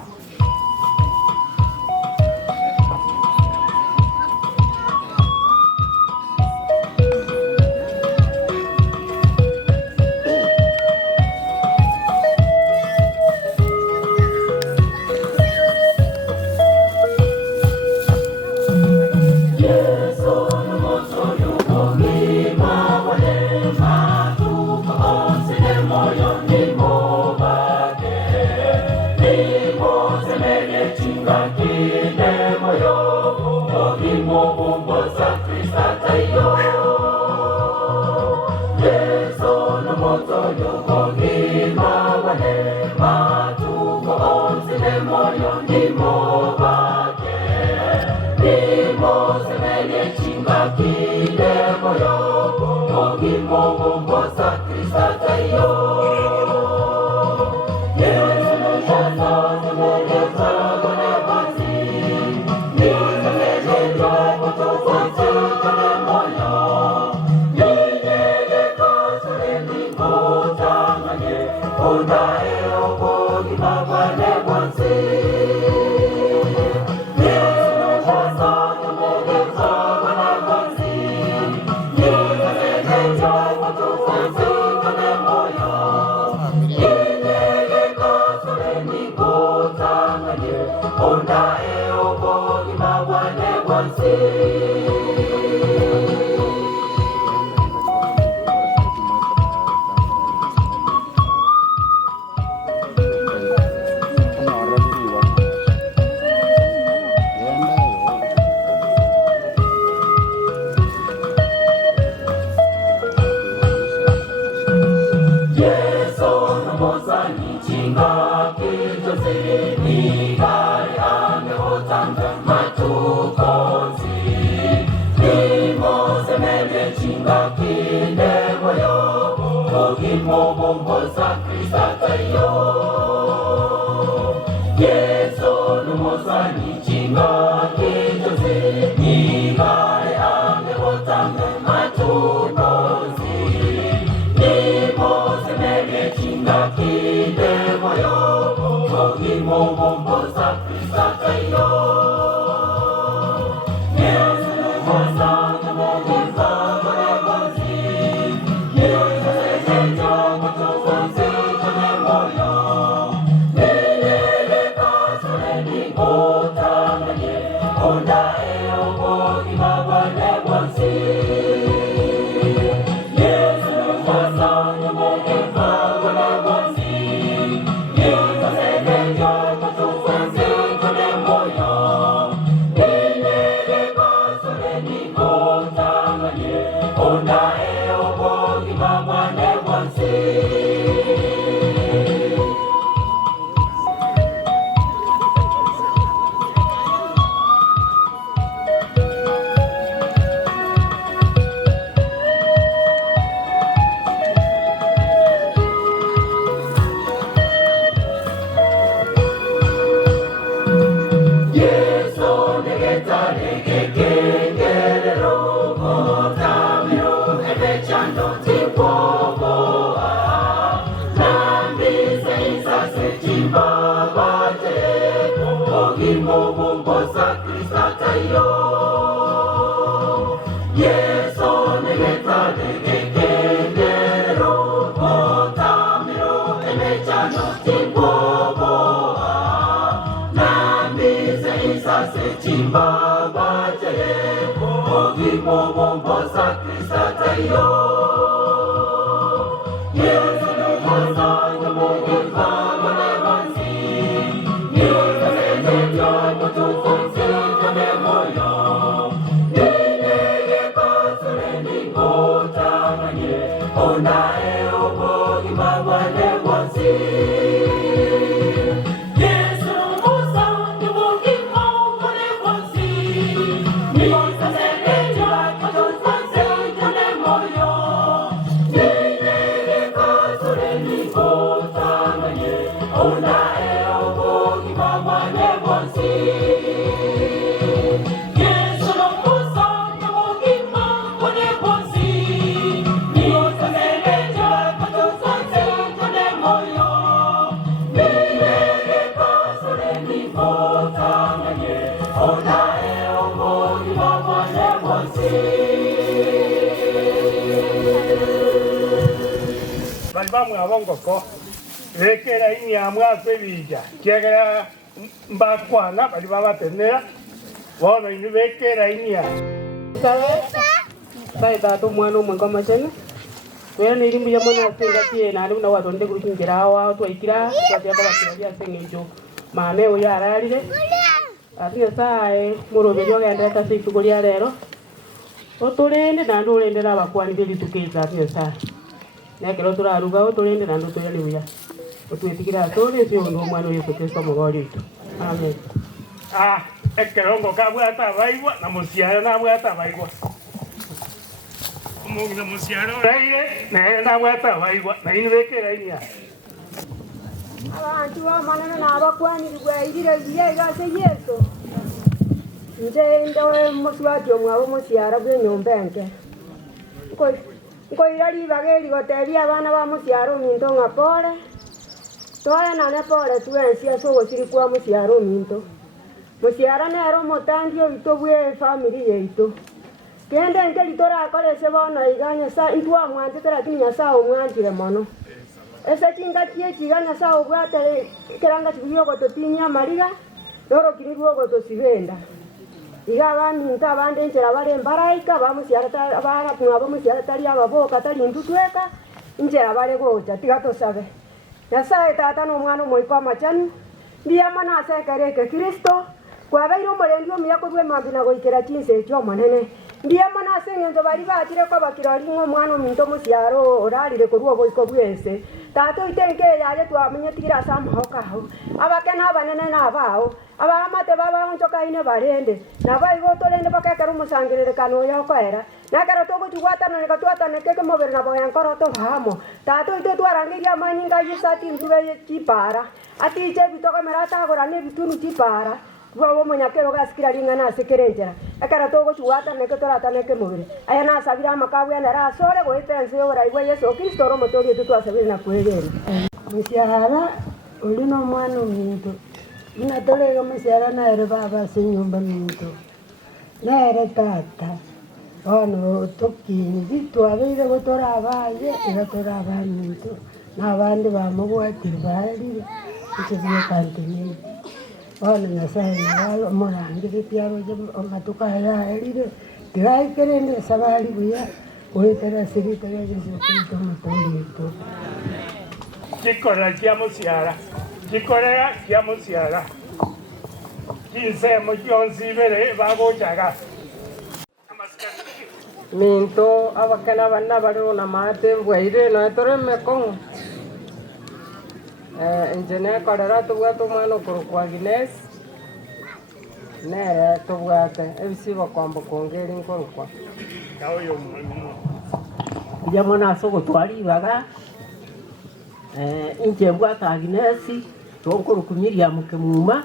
nigare angehotanga matukozi nimosemele chinga kindegoyo ogimobomboza krisatayo yeso numosani chinga kinjozi nigare angehotanga matukozi nimosemele chinga kindegoyo ogimobomboza krisatayo yeso numosani Bamwe abongoko lekera inyamwa kwebija kegera mbakwana bali babatenera bona ini lekera inya sai tatu mwana umwe ngoma chene wena ilimbu ya mwana asenga tie na ali na watu ndege kukingira hawa watu aikira watu yaba bakiralia senga ijo mame uya ararire atiye sai murobe yoga ndata sikugolia lero otulende na ndulende na bakwani bili tukiza atiye sai nekero turaruga utulinde na ndutu yali uya utwetikira tole sio ndo mwana Yesu Kristo mugori itu amen ekerongo kabwata baigwa na musiara na bwata baigwa mungu na musiara raire na bwata baigwa na inwekera inya abantu bamanana na abakwani rwairire iye gase Yesu nje ndo muswati omwabo musiara bwe nyombenke Koirari bageri goteria abana ba musiaro minto ngapore. Toya nane pore tuensia so gosiri kwa musiaro minto. Musiara nero motangio itobwe family yeito. Kende ngeli tora akore se bona iganya sa intwa mwante tera kinya sa omwantire mono. Ese chinga tie chiganya sa obwate keranga chibiyo gototinya mariga. Loro kirigo gotosibenda. Iga baminta abande nchera bare mbaraika bamusiara abana kumwabo musiara tali ababoka tali ndutweka nchera bare gocha tigato sabe Nyasaye tata no mwana moiko machani ndiye mana asekereke Kristo kwa bairo morendio miyako bwe mambina goikera chinse cyo manene ndiye mana seng'ento bari batire ko bakirori ng'omwana ominto musiaro orarire korwa boiko bwese tato itenke yaje twamenye tigira samahoka aho abakena abanene nabao abamate babanchoka ine barende nabaigo tolende bakekera umusangirire kano yokwera nakero togochugwatana nekatwatane keke mobere nabo yankoro hamo tato ite twarangiria manyinga yisati ntube chipara ati je bitoka merata agora ne bitunu chipara Babo munyakero gasikira ringana sekerenjera akara togo chuata neke torata neke mubire aya na sabira makabwe na ra sore go itense ora igwe Yesu Kristo ro motori tutu asabira na kwegera musiara ulino mwana minto ina tolega musiara na ere baba senyumba minto na ere tata ono tokini bitu abire gotora abaye gotora abanto na bandi bamugwatira bari ikibiye kantini Ona Nyasaye nawe omurangire piaro amatuka yarire tirayikerende sabali buya oyetera siritere Yesu Kristo mutorito Chikora kia musiara kinsemo kyonsibere bagochaga minto abakana banna bari na mate bwaire no toreme kon enjene korera tubwate mwana okorokwa Agnes nere tubwate ebisibo kwamba kongera inkorokwa ya mwana asogo twaribaga inje bwata Agnes tonkorokunyiria mukemuma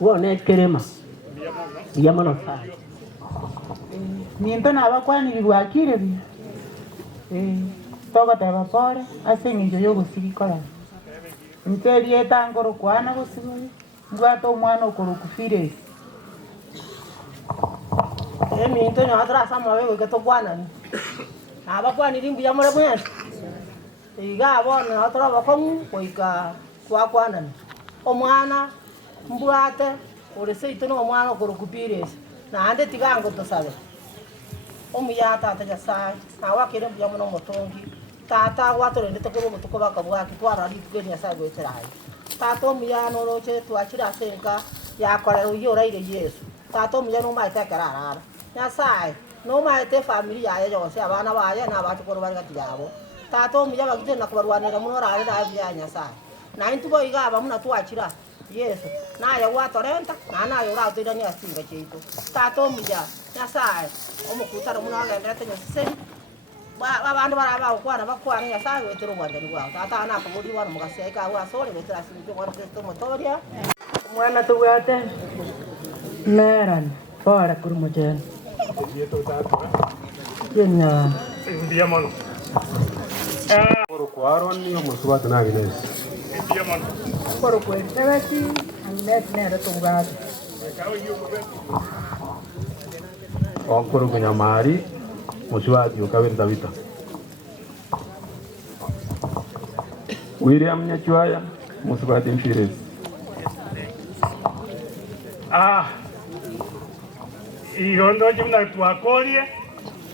wone kerema ya mwana sai Minto nabakwanirwa akirebi togoteba pore ase ng'encho ya ogosirikora nteri etangoro kwana gosigori ngwata omwana okoroku Fires minto nyathra sama wewe getokwanani abakwaniri mbuya mure mwenye iga abona atora bakongu koika kwakwanani omwana mbwate orese itono omwana okoroku Fires na ande tigango tosabe omuyata atajasa awakire mbuya muno motongi tata watorende tokoro mutoko bakabwaki twarari tukenya sagwe terayi tato muyano roche twachira senka yakorera uyoraire Yesu tato muyano maite karara Nyasaye no maite familia yaye yose abana baye na batukoro bari gatiyabo tato muyaba gite nakubarwanira muno rare ya Nyasaye na intubo igaba muna twachira Yesu naye watorenta naye uratira ni asinga cheito tato muya Nyasaye omukutara muno agendera tenyose abantu baraba ukwana bakwana Nyasaye wetero bwandani bwao tata ana kubudi wana mugaseka wa sore wetera sinto kwa Kristo motoria mwana tubwate meran para kurumojene yeto tata kenya ndia mono Korokwa Aaron ni omusubati na Agnes ndia mono korokwa Agnes nere tubwate okorokwa Nyamari musubati okabere Tabita William Nyachwaya musubati Fires igondo jumna twakorie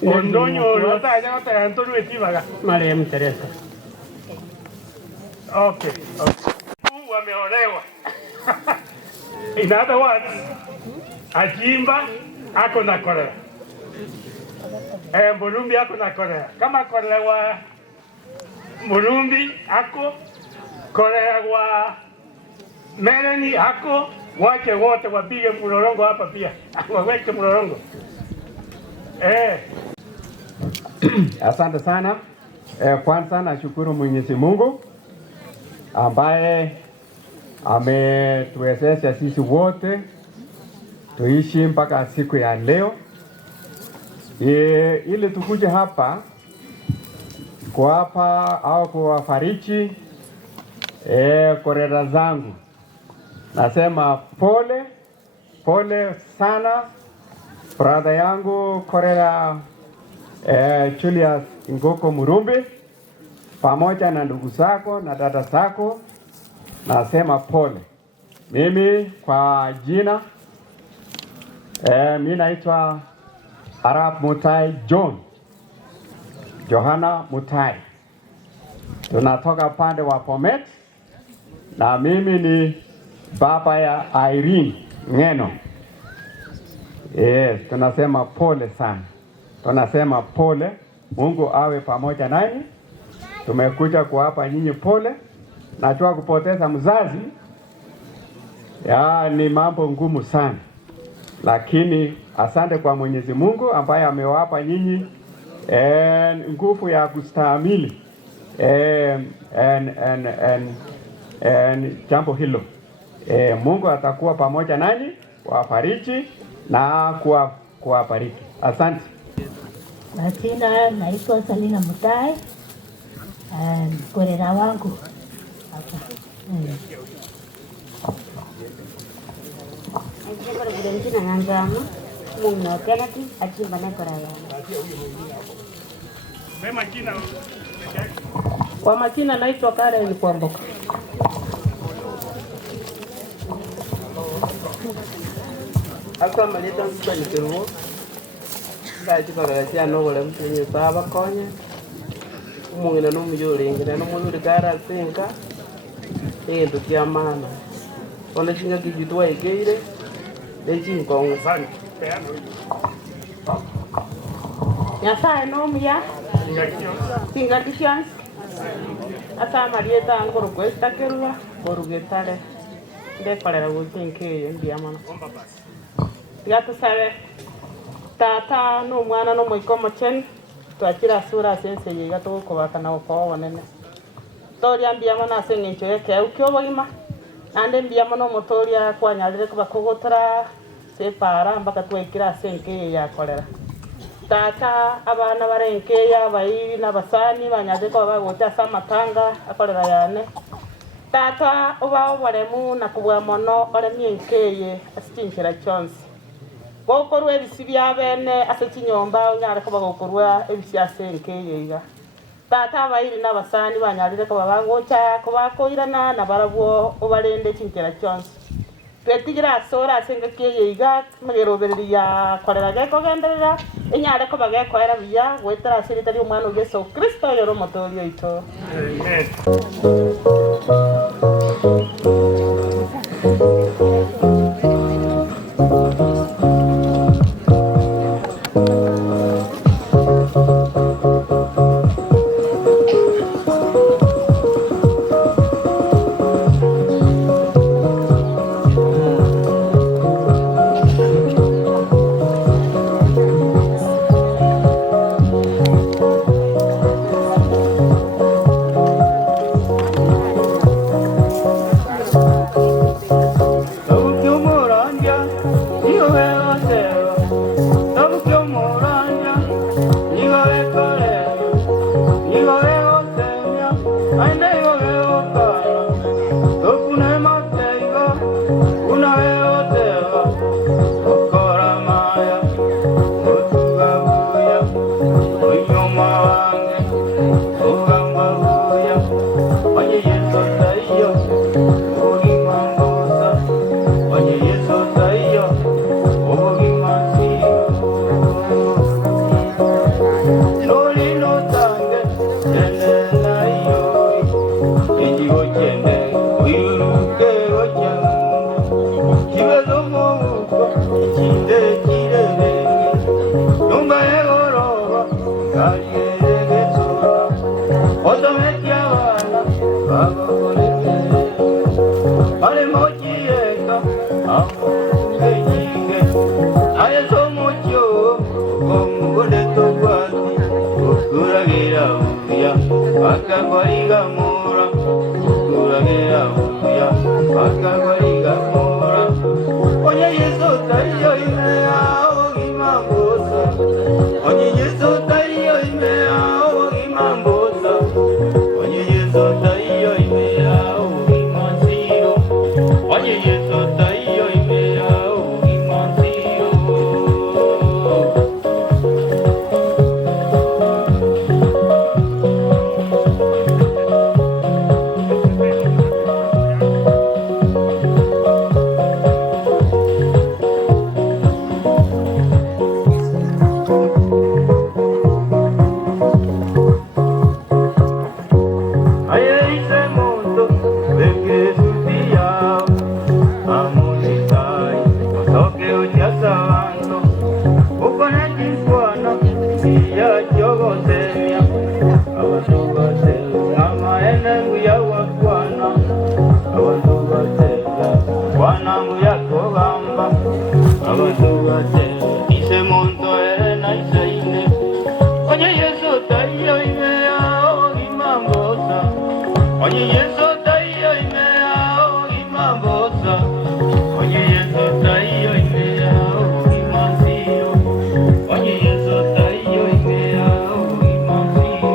ondonyo lota ya ta Antonio etibaga Mariam Teresa okay wameolewa in other words ajimba ako na Korea Mulumbi ako na Korea kama Korea wa Mulumbi ako Korea wa Melanie ako wache wote wapige mlolongo hapa pia waweke mlolongo Asante sana. Kwanza nashukuru Mwenyezi Mungu ambaye ametuwezesha sisi wote tuishi mpaka siku ya leo. Ili tukuje hapa kuwapa au kuwafariji korera zangu. Nasema pole sana brother yangu korera Julius Ngoko Murumbi pamoja na ndugu zako na dada zako, nasema pole. Mimi kwa jina mimi naitwa Arap Mutai Johana Mutai, tunatoka pande wa Bomet na mimi ni baba ya Irene Ngeno. Tunasema pole sana. tunasema pole. Mungu awe pamoja nanyi. Tumekuja kuwapa nyinyi pole. Najua kupoteza mzazi ni mambo ngumu sana, lakini asante kwa Mwenyezi Mungu ambaye amewapa nyinyi nguvu ya kustahimili jambo hilo. Mungu atakuwa pamoja nanyi, kuwafariji na kuwabariki. Asante. Majina naitwa Salina Mutai, korera wangu hapa. Kwa Valentina Nyanjama, Mungu na Kennedy achimba na koraya. Kwa majina naitwa Karen Kwamboka. Aka maleta msani kiruo. Baiti pagalasia no wala mtenye saba konya. Umungina no mjuri ngina no mjuri gara senka. Ndo kia mana. Ona chinga kijitwa igeire. Deji kongo sana. Nyasaye nomia singaticians asa marieta angoro kwesta kerwa borugetare ndekorera gutinkeyo ndiamana yatusare tata no mwana no moikomo chen twakira sura sense yiga tugukubaka na uko nene toria ndiamana sengecho yake ukyo bagima ande ndiamana motoria kwanyarire kubakugutura separa mpaka twekira senke yakorera tata abana barenkeya bayiri n'abasani banyaze ko bagota samatanga akorera yane tata uba baremu nakubwa mono oremye nkeye asikinjira chonse gokorwa ebisibya bene asekinyomba onyare ko bagokorwa ebisiase nkeye iga tata bayiri n'abasani banyarire ko babangocha ko bakoirana na barabwo ubarende kinjira chonse twetigira sora asenga keye iga magerobereri ya korera geko genderera inyare ko bagekorera biya gwetera siritari umwana Yesu Kristo yoro motorio ito. Amen. yakobamba abantu bate ise muntu na isaine oye Yesu tayo imea imambosa oye Yesu tayo imea imambosa oye Yesu tayo imea imansio oye Yesu tayo imea imansio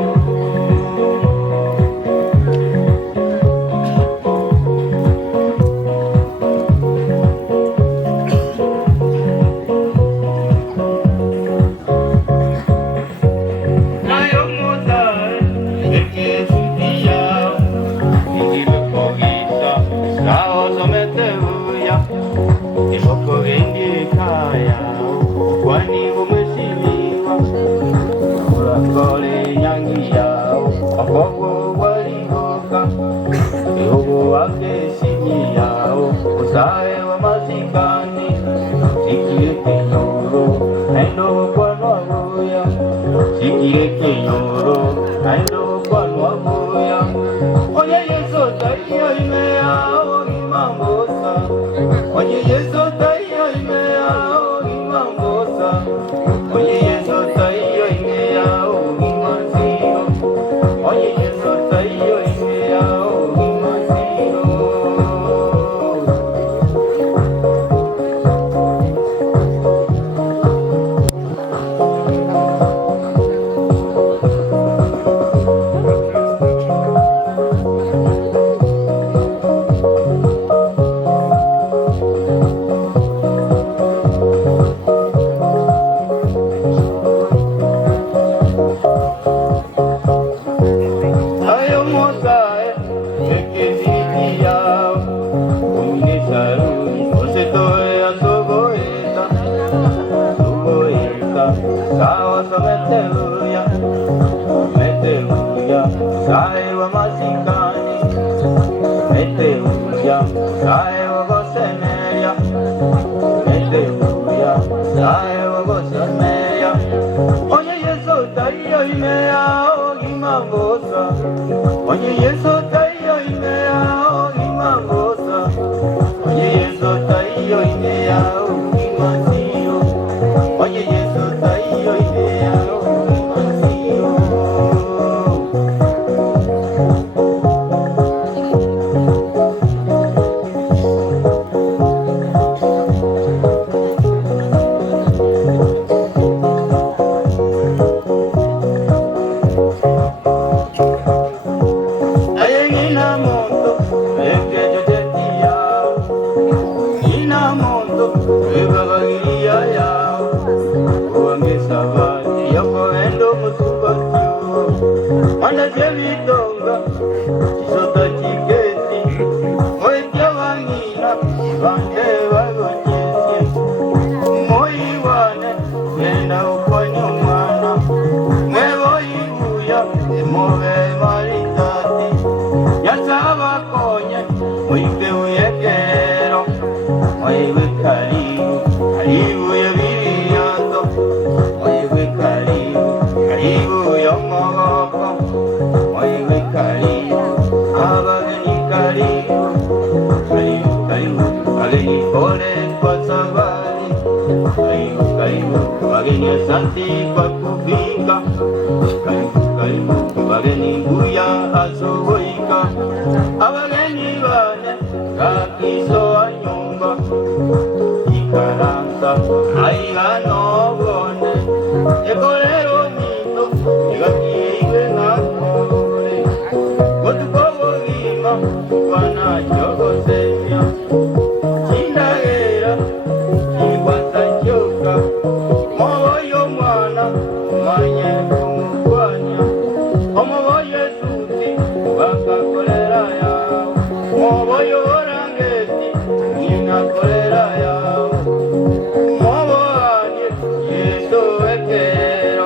Yesu ekero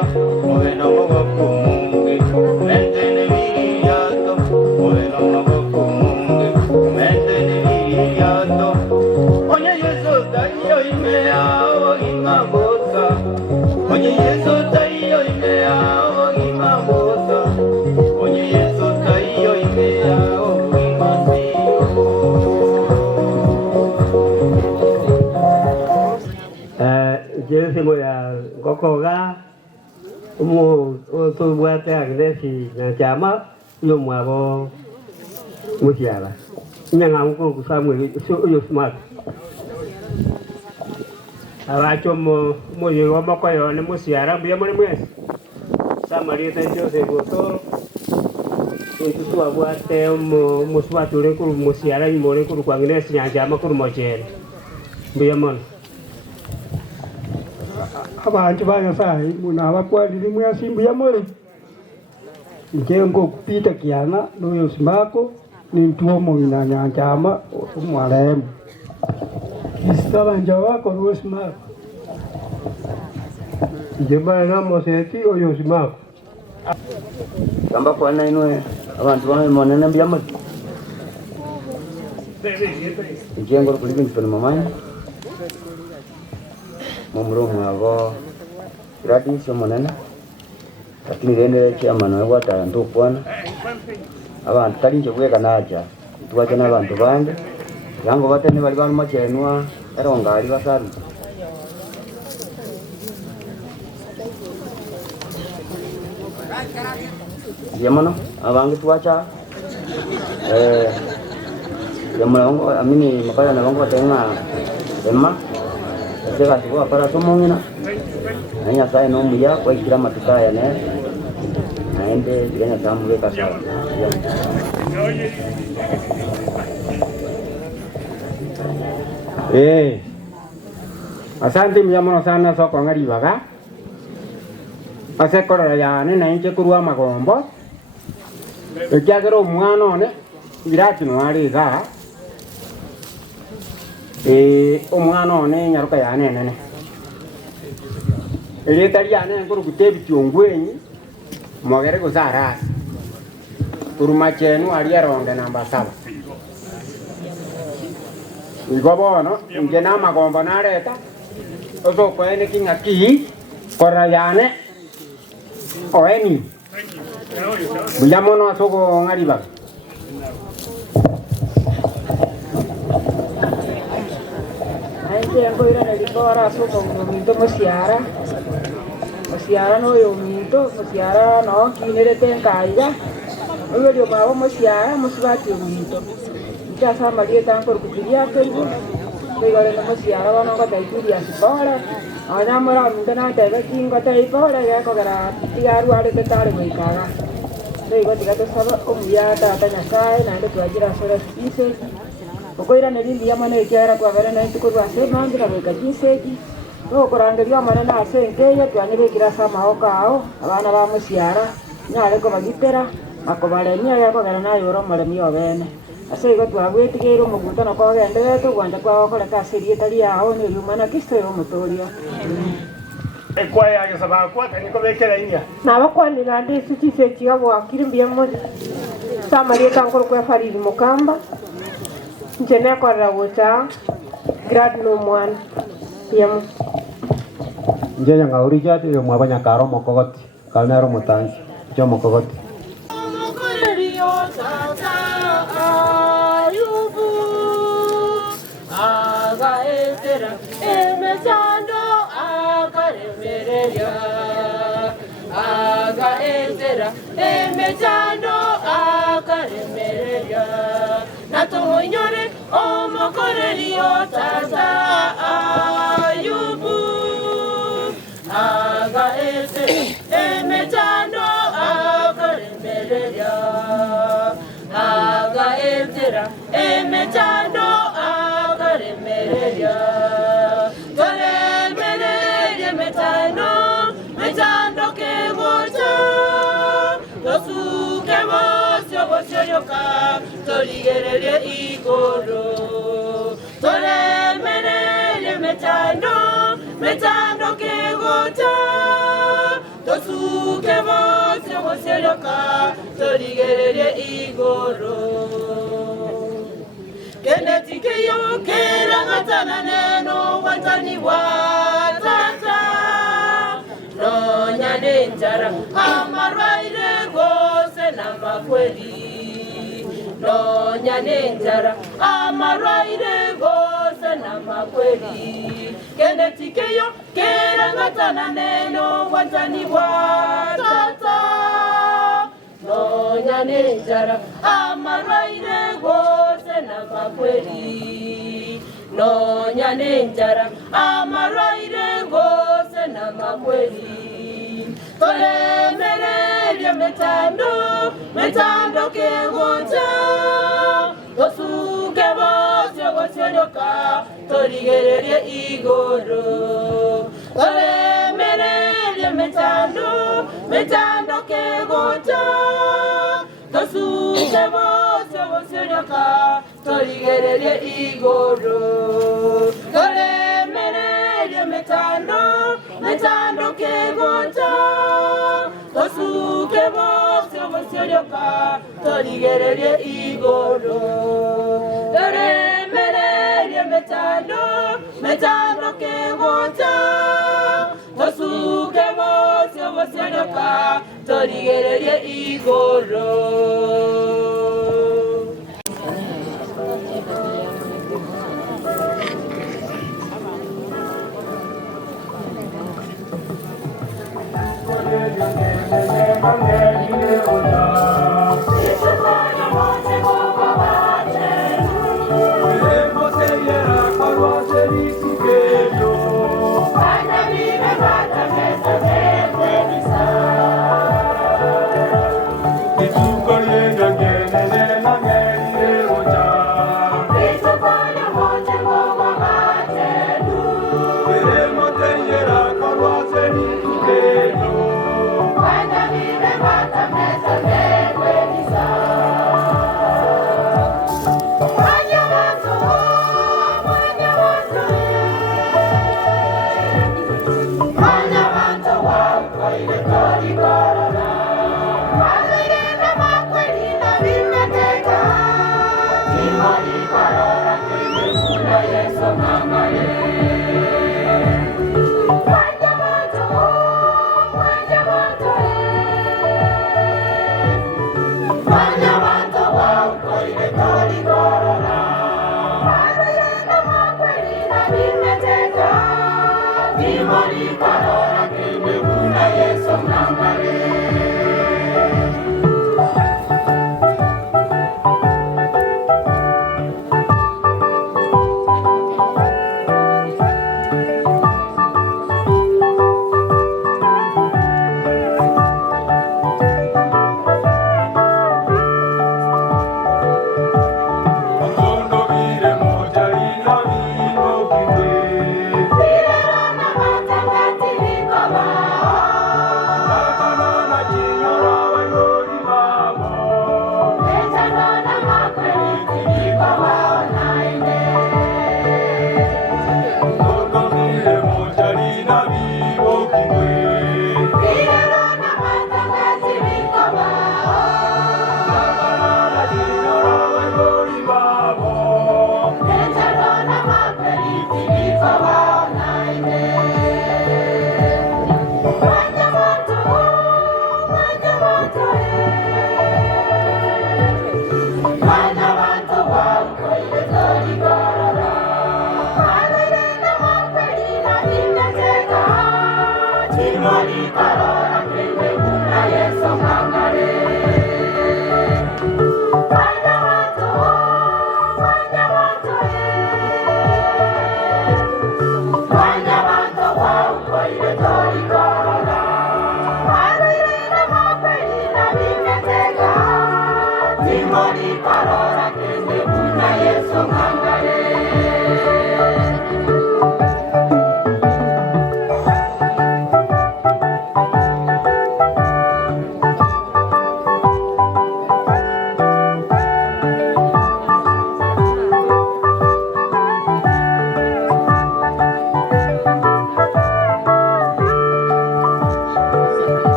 Emo ya gokoga umo to buate agnesi na chama yo mwabo musiala. Nyanga uko kusamwe yo smart. Abacho mo yo mako yo ne musiara bia mo mwesi. Samaria tenjo se goto. Itu abuate mo swatu le ku musiara i mo le ku kwa agnesi na chama ku mo chen. Bia mon. Abantu banyasaye muna abakwalire mwasimbu ya more njengo kupita kiana noyo simako ni mtuo mwina nyanjama umwalemu kisaba njawako noyo simako njema na moseti oyo simako kamba kwa na ino abantu bamwe monene byama njengo kulibinti pale mamanya Mumurungu abo radi sio monene lakini rende chairman wa wata ndopwana abantu talinje kweka naja tuwaje n'abantu bande yango batene bali bali machenwa eronga ali basaru yamano abange tuwacha yamano amini mapaya na bango tenga emma sega tuwa para somongina nanya sai no muya kwa kila matukaya ne naende yana tamu weka sawa asante myamono sana soko ngari baga asekora ya ne na inche kurwa magombo ekyagero mwana one irati no ari ga omwana one nyaruka ya nene eleta lyane nguru kutebi kyongwenyi mogere kuzara kuruma chenu ali aronde namba 7 igobono ngena magombo nareta ozo kwene kingaki kora yane oeni buyamono asoko ngariba Ngo ira na libora asoko ngomito mosiara no yo mito mosiara no kinere tenkaya oyo babo mosiara mosibati mito Jasa Maria tanko kukiria kengu Pegale na mosiara wano ka taikuria sipora ana mara mundana tebe kingo taipora ya ko gara tiaru ale tetare moikaga Pego tigato saba omuya tata nyasaye na ndo twajira sora spise Okoira nelindi yamane kyara kwa vera na ituko rwa sema ndira beka jinseji Okorangeria mane na senkeya twanire kirasa mahokao abana ba mosiara nyale ko bagitera makobale nya ya ko vera na yoro male miyo bene Asego twagwetigero mugutano kwa gende wetu gwanja kwa okole kasiri etali yaho ni rumana kisto yo mutorio Kwa ya sababu kwa kaniko bekera inya Na bakwani na ndisi tisechi abo akirimbia mmoja Samaria tankoro kwa fariri mukamba Njene kwa rawota grad no mwan yamu njenya ngauri jati yo mwabanya karo mokogoti kalnero mutanzi jo mokogoti Natohonyore omokorerio tata ayubu aga ese emetano akaremereria aga etera emetano akaremereria toremereria metano kegota tosuke bosyoka torigererie igoro toremererie metano kegota tosuke bosyoka torigererie igoro kenetikeyo kerangatana neno watani watata nonya nenjara amarwaire gose na makweli nonya nenjara amarwaire gose na makweli kende tikeyo kerangatana neno watani watata nonya nenjara amarwaire gose na makweli nonya nenjara amarwaire gose na makweli tolemereria metando kegoja tosuke bose goserioka torigererie igoro tolemereria metando kegoja tosuke bose goserioka torigererie igoro tolemereria metando kegoja tosuke bose goserioka torigererie igoro tolemereria metando kegoja tosuke bose goserioka torigererie igoro.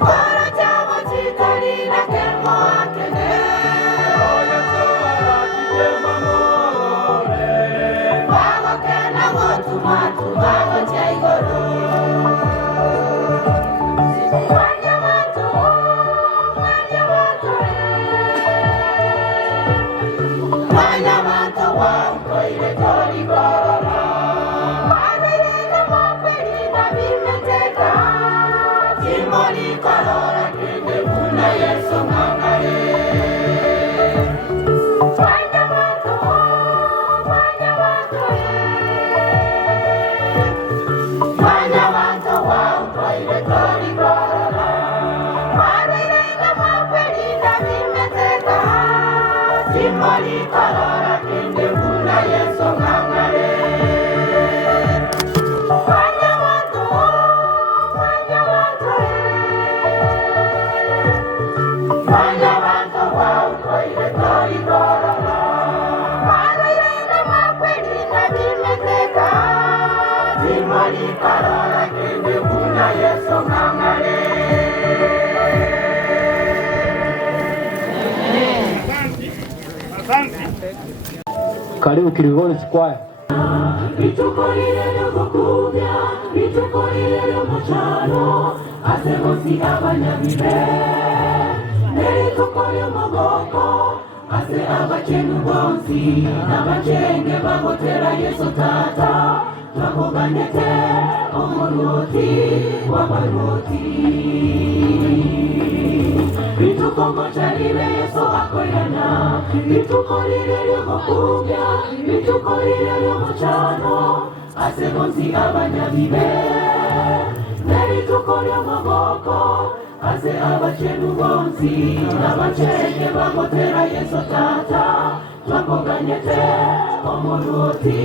Para chamo chitarina que Zimali karara kende kuna Yesu ngangare. Fanya watu wao kwa ile toi bora. Fanya ile makweli na bimeteka. Zimali karara kende kuna Yesu ngangare. Karibu Kirigoni Square. Bitukolile lukubya, bitukolile lumochano, asegosi abanyabibe. Neritukolye mogoko, ase abachenu bonsi, nabachenge bagotera Yesu tata, twakoganyete omoroti wabaroti. Bitukongochalibe Yesu akoyana, bitukolile lukubya, bitukolile lumochano, asegosi abanyabibe. Neritukolye mogoko, ase abachenu bonsi, nabachenge bagotera Yesu tata, twakoganyete omoroti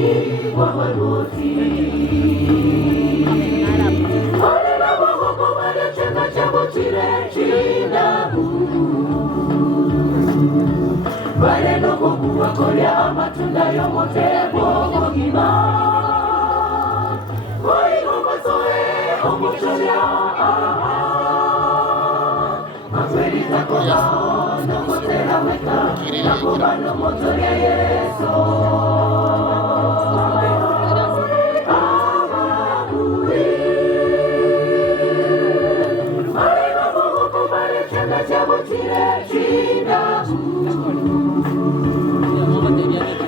wabaroti. Ole bagoko balechenga chabo chile chinabu. Bale noko kuwa kolya amatunda yomote bogima. Oi omasoe omocholia. Makweli tako bao nomotera weka. Nakoba nomotoria Yesu.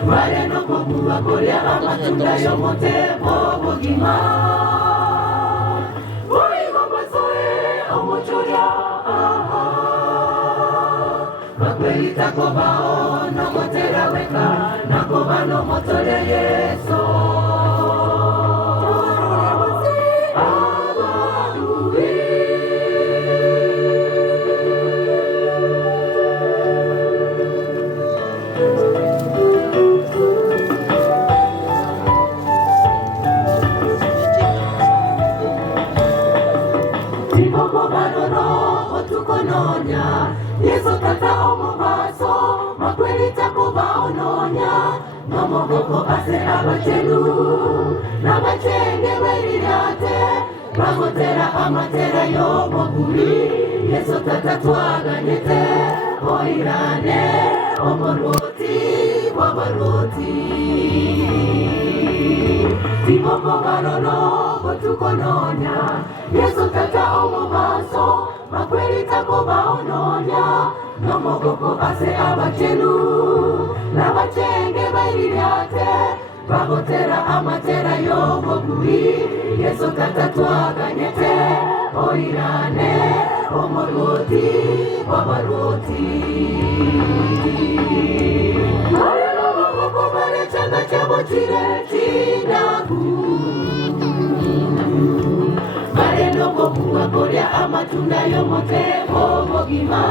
Wale no kuwa kolya amatunda yomote bogima. Oi omasoe omocholia. Makweli tako bao nomotera weka. Nakoba nomotoria Yesu. Yesu tata omubaso, makweli tako baononya. Nomogoko ase abachenu, nabachenge weliriate. Bagotera amatera yomoguri. Yesu tata twaganyete, oirane omoroti wabaroti. Timoko barono kotukononya. Yesu tata omubaso, makweli tako baononya. Nomogoko ase abachenu, nabachenge baiririate. Bagotera amatera yomoguri. Yesu tata twaganyete, oirane omoroti wabaroti. Ole nomogoko balechenga chabo chile chinabu. Bale noko kuwa kolya amatunda yomote bogima.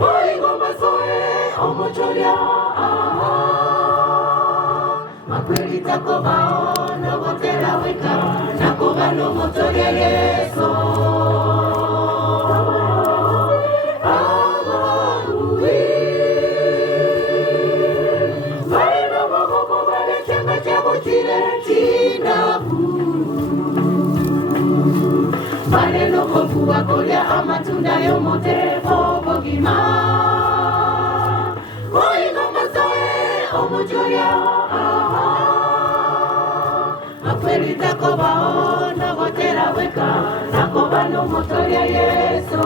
Oi omasoe omocholia. Makweli tako bao nogotera weka. Nakoba nomotoria Yesu. Bale nomogoko balechenga chabo chile chinabu. Bale noko kuwa kolya amatunda yomote bogima. Oi omasoe omocholia. Makweli tako bao nogotera weka. Nakoba nomotoria Yesu.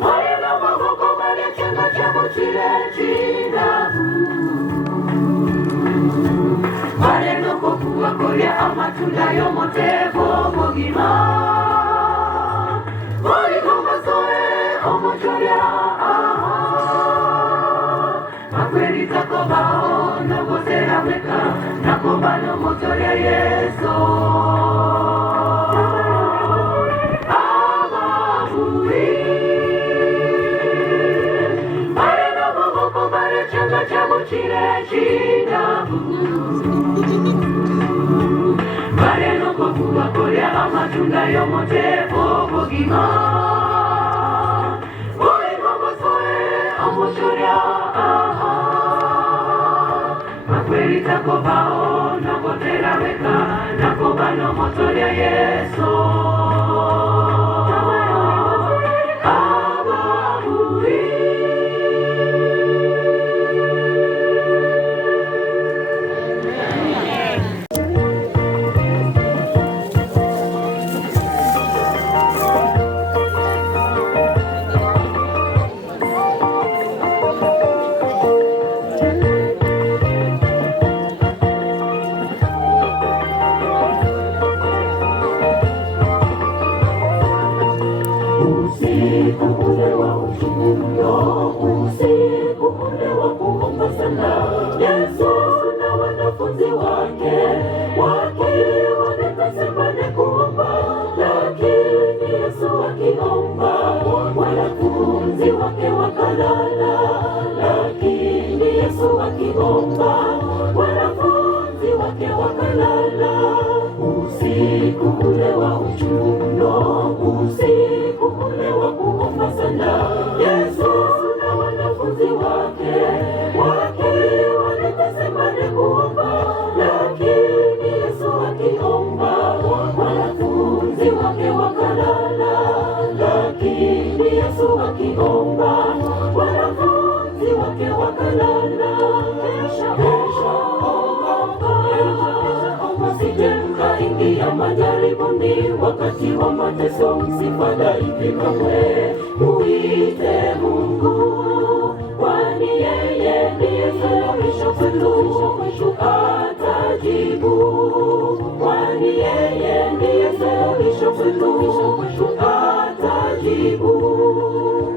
Bale nomogoko balechenga chabo chile chinabu. Bale noko kuwa kolya amatunda yomote bogima. Oi omasoe omocholia. Makweli tako bao nogotera weka. Nakoba nomotoria Yesu. matunda yomotevo bugima uligogosoe amushuria aha makweli takobao nokotera weka nakobano motoria Yesu wakati wa mateso msifadhaike kamwe, muite Mungu, kwani yeye ndiye suluhisho kwetu, atajibu. Kwani yeye ndiye suluhisho kwetu, atajibu.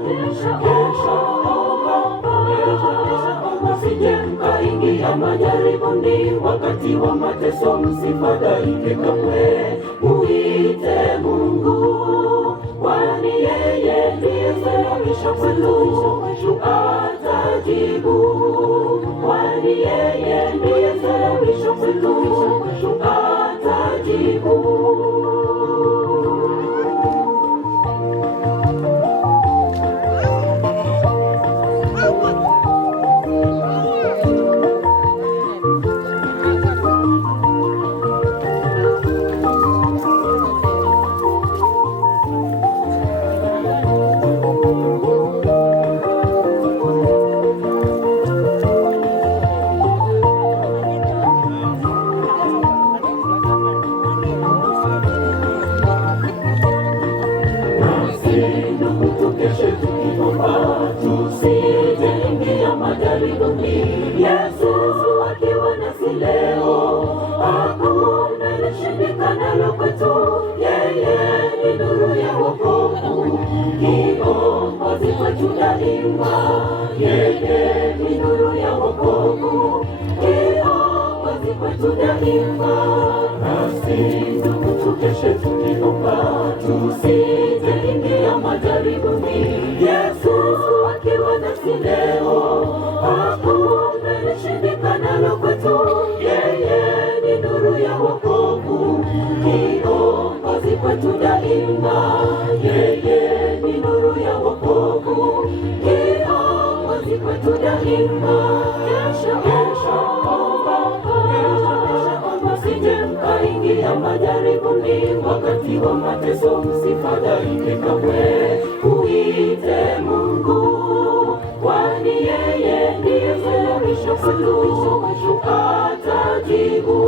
Kesho msije mkaingia majaribuni, wakati wa mateso msifadhaike kamwe, muite Mungu, kwani yeye ndiye suluhisho kwetu, atajibu. Kwani yeye ndiye suluhisho kwetu, atajibu. Yesu akiwa nasi leo, hakuna lishindikanalo kwetu. Yeye ni nuru ya wokovu, kiongozi kwetu daima. Yeye ni nuru ya wokovu, kiongozi kwetu daima. Nasi ndugu, tukeshe tukiomba, tusije ingia majaribuni. Yesu akiwa nasi leo, hakuna lishindikanalo kwetu. Yeye ni nuru ya wokovu, kiongozi kwetu daima. Yeye ni nuru ya wokovu, kiongozi kwetu daima. Kesho msije mkaingia majaribuni, wakati wa mateso msifadhaike kamwe, muite Mungu, kwani yeye ndiye suluhisho kwetu, atajibu.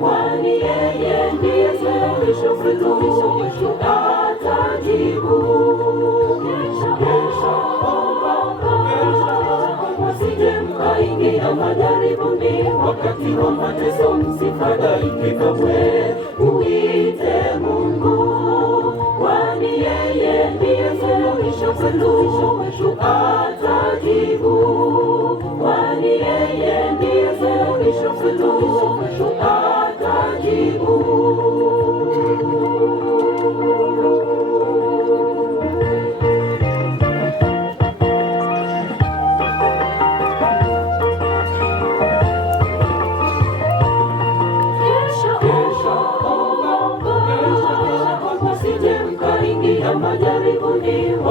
Kwani yeye ndiye suluhisho kwetu, atajibu. Kesho msije mkaingia majaribuni, wakati wa mateso msifadhaike kamwe, muite Mungu, kwani yeye ndiye suluhisho kwetu, atajibu. Kwani yeye ndiye suluhisho kwetu, atajibu.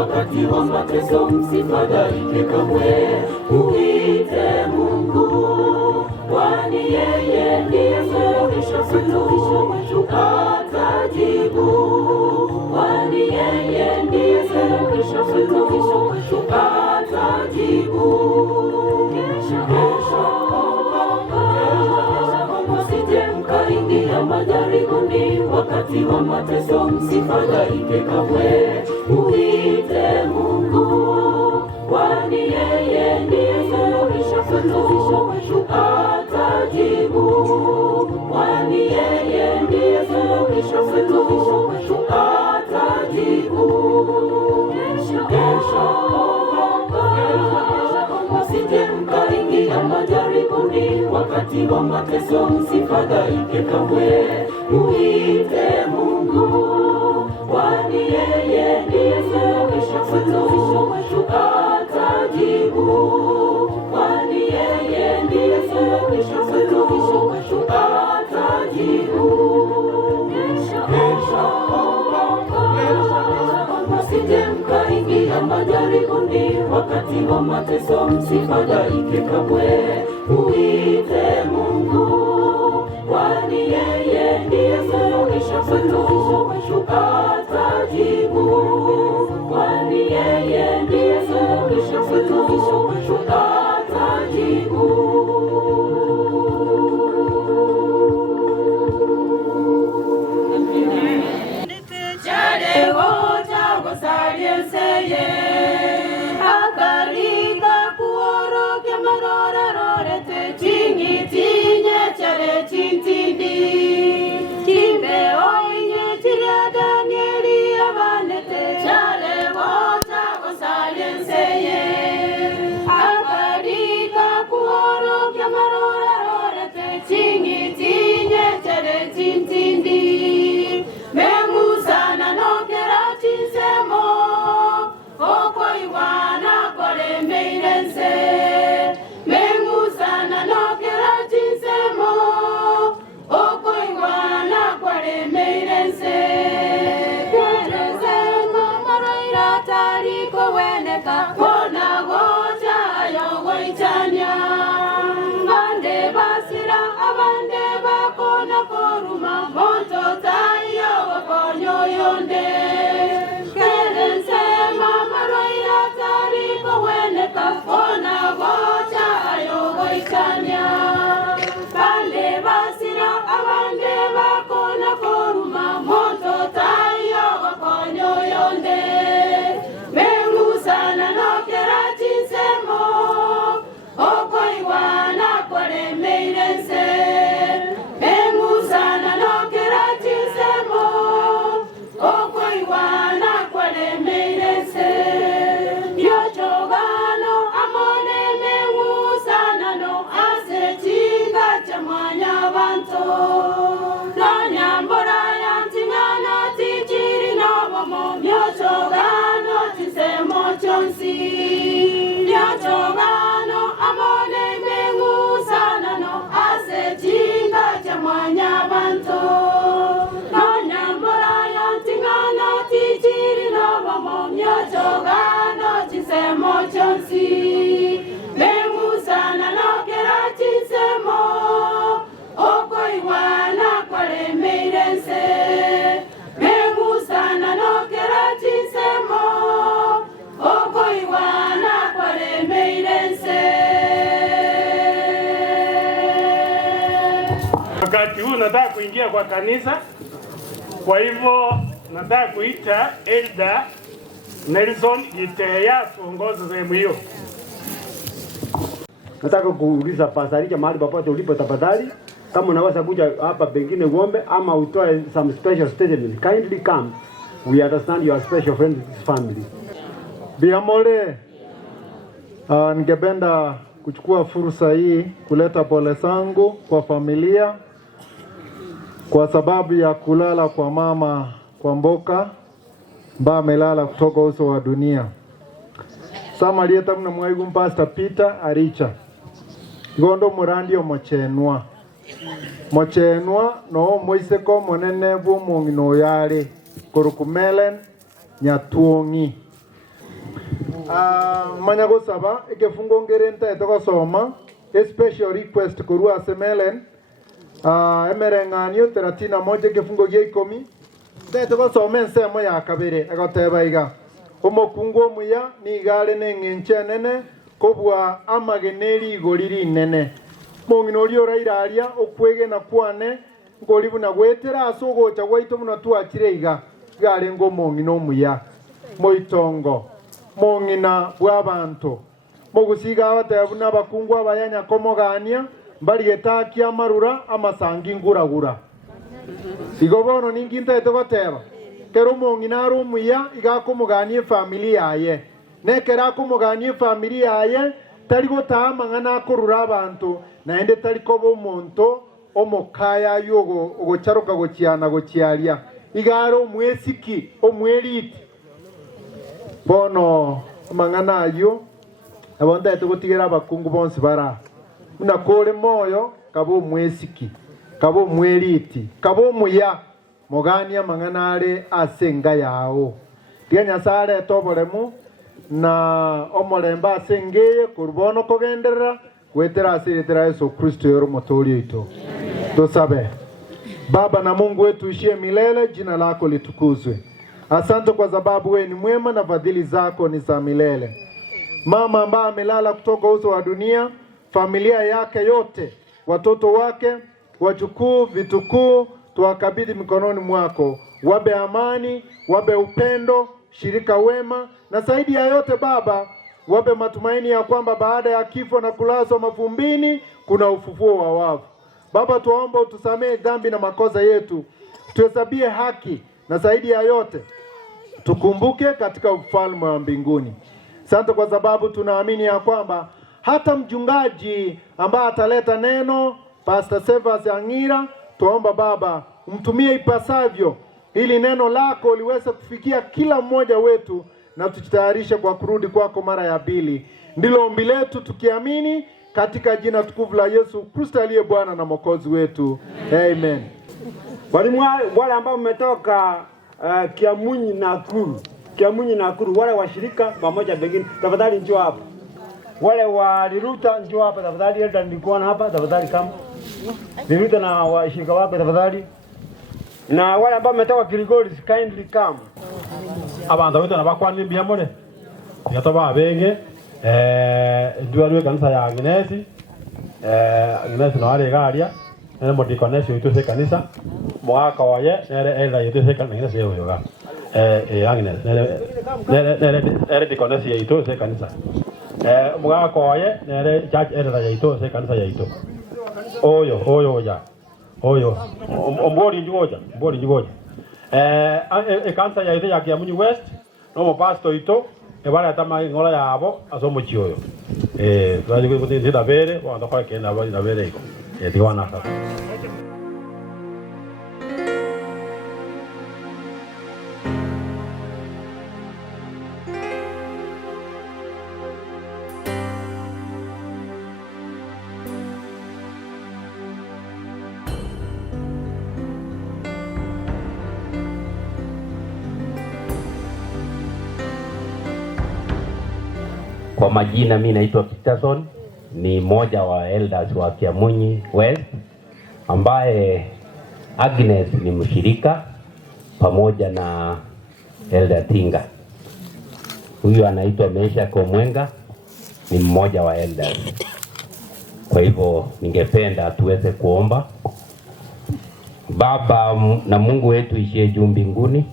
wakati wa mateso msifadhaike kamwe, muite Mungu, kwani yeye ndiye suluhisho wetu, atajibu. Kwani yeye ndiye suluhisho wetu, atajibu. Msije mkaingia majaribuni, wakati wa mateso msifadhaike kamwe, muite Mungu, kwani yeye ndiye suluhisho wetu, atajibu. Kwani yeye ndiye suluhisho wetu, atajibu. Msije mkaingia majaribuni, wakati wa mateso msifadhaike kamwe, muite Mungu, kwani yeye ndiye suluhisho wetu, atajibu. Kwani yeye ndiye suluhisho wetu, atajibu. Msije mkaingia majaribuni, wakati wa mateso msifadhaike kamwe, muite Mungu, kwani yeye ndiye suluhisho wetu, atajibu. Kwani yeye ndiye suluhisho wetu, atajibu. Salienseye akaliga kuoroke marora rorete chingi tinye chale chintindi kimbe oinye chiria Danieli avanete chale wota salienseye akaliga kuoroke marora rorete chingi tinye chale chintindi mengusana nokera chinsemo oko iwana kore meirense mengusana nokera chinsemo oko iwana kore meirense kerezema maroira tariko weneka kona gocha ayogo ichanya bande basira abande bakona koruma monto tayo wakonyo yonde kerense mama roira tariko weneka kona gocha ayogo ichanya bande basira abande bakona koruma monto tayo wakonyo yonde mengusana nokera chinsemo oko iwana kore meirense mengusana nokera chinsemo oko iwana kore meirense yochogano amone mengusana no ase chinga chamanya banto nonyambora yantingana tichiri nobomo yochogano chisemo chonsi yochogano amone mengusana no ase chinga chamanya banto nonyambora yantingana tichiri nobomo yochogano chisemo chonsi mengusana nokera chinsemo oko iwana kore meirense mengusana nokera chinsemo oko iwana kore meirense. Wakati huu nataka kuingia kwa kanisa, kwa hivyo nataka kuita Elda Nelson Giteya kuongoza sehemu hiyo. Nataka kuuliza pasaricha mahali popote ulipo, tafadhali kama unaweza kuja hapa pengine uombe ama utoe some special statement, kindly come. We understand you are special friends with this family. Biamole, ningependa kuchukua fursa hii kuleta pole zangu kwa familia kwa sababu ya kulala kwa mama kwa Mboka ambaye amelala kutoka uso wa dunia. Sama lieta mna mwaigu Pastor Peter Aricha. Gondo murandio mochenwa no moiseko monene bu mongino yale kurukumelen nyatuongi Manya gusaba ikifungo ngerenta etoka soma special request kurua semelen emerenganio 31 kifungo gya 10 ndetoka soma ensemo ya kabere agoteba iga omokungu omuya ni igare n'engenche nene kobwa amageneri igoriri nene mongino ori orairaria okwege na kwane ngori buna gwetera asogocha gwaito muna twakire iga gare ngo mongino omuya moitongo mongina bw'abantu mogusiga abatebu n'abakungu abayanya komogania mbarigetakia amarura amasangi nguragura igo bono ningintete goteba kero mongina ari omuya igakomogania familia yaye nekera akomogania familia yaye tari gotaha amang'ana akorura abantu naende tari koba omonto omokaya yogo ogocharoka gochiana gochiaria igaro omwesiki omweriti bono amang'ana ayo abondete gotigera abakungu bonsi bara muna kore moyo kabo omwesiki kabo omweriti kabo omuya mogania amang'ana are asenga yao tiga Nyasaye toboremu na omoremba asengeye kurbono kogenderera gwetera asiretera Yesu Kristo yoro motori ito tusabe. Baba na Mungu wetu ishie milele, jina lako litukuzwe. Asante kwa sababu wewe ni mwema na fadhili zako ni za milele. Mama ambaye amelala kutoka uso wa dunia, familia yake yote, watoto wake, wajukuu, vitukuu, tuwakabidhi mikononi mwako. Wabe amani, wabe upendo, shirika wema, na zaidi ya yote Baba, wabe matumaini ya kwamba baada ya kifo na kulazwa mavumbini kuna ufufuo wa wafu. Baba, tuomba utusamee dhambi na makosa yetu, tuhesabie haki, na zaidi ya yote tukumbuke katika ufalme wa mbinguni. Asante kwa sababu tunaamini ya kwamba hata mchungaji ambaye ataleta neno, Pastor Sevas Angira, tuomba Baba umtumie ipasavyo ili neno lako liweze kufikia kila mmoja wetu na tujitayarishe kwa kurudi kwako mara ya pili. Ndilo ombi letu tukiamini katika jina tukufu la Yesu Kristo aliye Bwana na Mwokozi wetu. Amen. Wale ambao mmetoka Kiamunyi Nakuru, wale washirika pamoja bengine, tafadhali njoo hapa. Wale wa Liruta njoo hapa tafadhali, elda nilikuwa hapa tafadhali kama. Liruta na washirika wake tafadhali. Na wale ambao mmetoka Kilgoris kindly come. Abantu wetu nabakwani byamore. Yatoba abenge nduarwe kanisa ya Agnesi. Agnesi no ari garia. Nene motikonesho ituse kanisa. Mwaka waye nere ituse kanisa yoga. Agnes nere dikonesho ituse kanisa. Mwaka waye nere church era ituse kanisa yaito. Oyo ya. Oyo. Ombori njugoja. Kanisa yaito ya Kiamunyi West. No pastor ito. Ebara tama ngola yabo asomo chioyo. Twaje kutinda bere, wanda kwa kena bali na bere iko. Tiwana sasa. Kwa majina mimi naitwa Peterson, ni mmoja wa elders wa Kiamunyi West, ambaye Agnes ni mshirika pamoja na Elder Tinga. Huyu anaitwa Mesha Komwenga, ni mmoja wa elders. Kwa hivyo ningependa tuweze kuomba. Baba na Mungu wetu ishie juu mbinguni,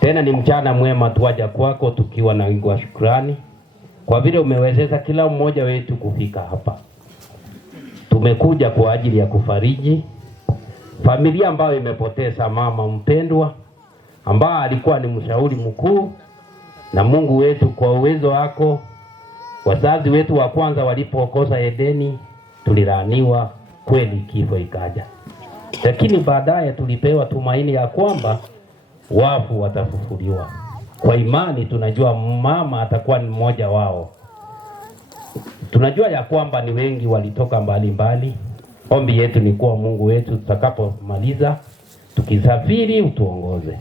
tena ni mchana mwema tuwaja kwako tukiwa na wingi wa shukrani kwa vile umewezesha kila mmoja wetu kufika hapa. Tumekuja kwa ajili ya kufariji familia ambayo imepoteza mama mpendwa ambaye alikuwa ni mshauri mkuu. Na Mungu wetu, kwa uwezo wako, wazazi wetu wa kwanza walipokosa Edeni tulilaaniwa kweli, kifo ikaja, lakini baadaye tulipewa tumaini ya kwamba wafu watafufuliwa. Kwa imani tunajua mama atakuwa ni mmoja wao. Tunajua ya kwamba ni wengi walitoka mbali. Ombi yetu ni kuwa Mungu wetu tutakapomaliza tukisafiri utuongoze.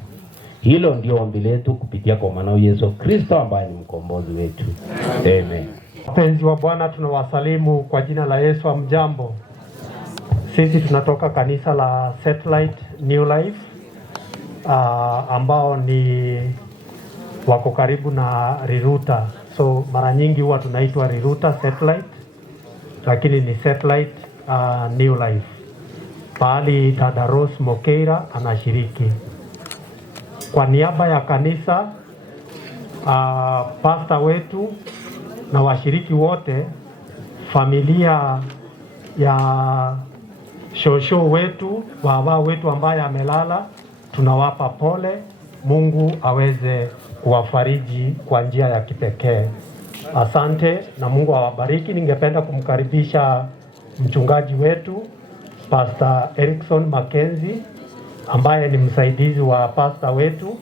Hilo ndio ombi letu kupitia kwa mwanao Yesu Kristo ambaye ni mkombozi wetu. Amen. Wapenzi wa Bwana, tunawasalimu kwa jina la Yesu. Amjambo. Sisi tunatoka kanisa la Satellite New Life ambao ni wako karibu na Riruta. So mara nyingi huwa tunaitwa Riruta Satellite, lakini ni Satellite New Life. Pahali dada Rose Mokeira anashiriki. Kwa niaba ya kanisa, pasta wetu na washiriki wote, familia ya shosho wetu, baba wetu ambaye amelala, tunawapa pole. Mungu aweze kuwafariji kwa njia ya kipekee. Asante na Mungu awabariki. Ningependa kumkaribisha mchungaji wetu Pastor Erickson Mackenzie ambaye ni msaidizi wa pasta wetu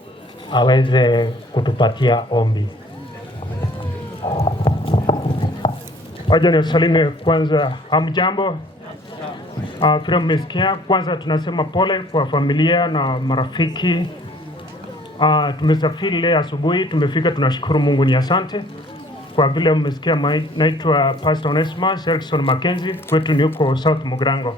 aweze kutupatia ombi. Wacha niwasalimie kwanza. Hamjambo. Vile mmesikia, kwanza tunasema pole kwa familia na marafiki. Tumesafiri leo asubuhi, tumefika, tunashukuru Mungu, ni asante. Kwa vile mmesikia, naitwa Pastor Onesmus Erickson Mackenzie, kwetu ni huko South Mugrango.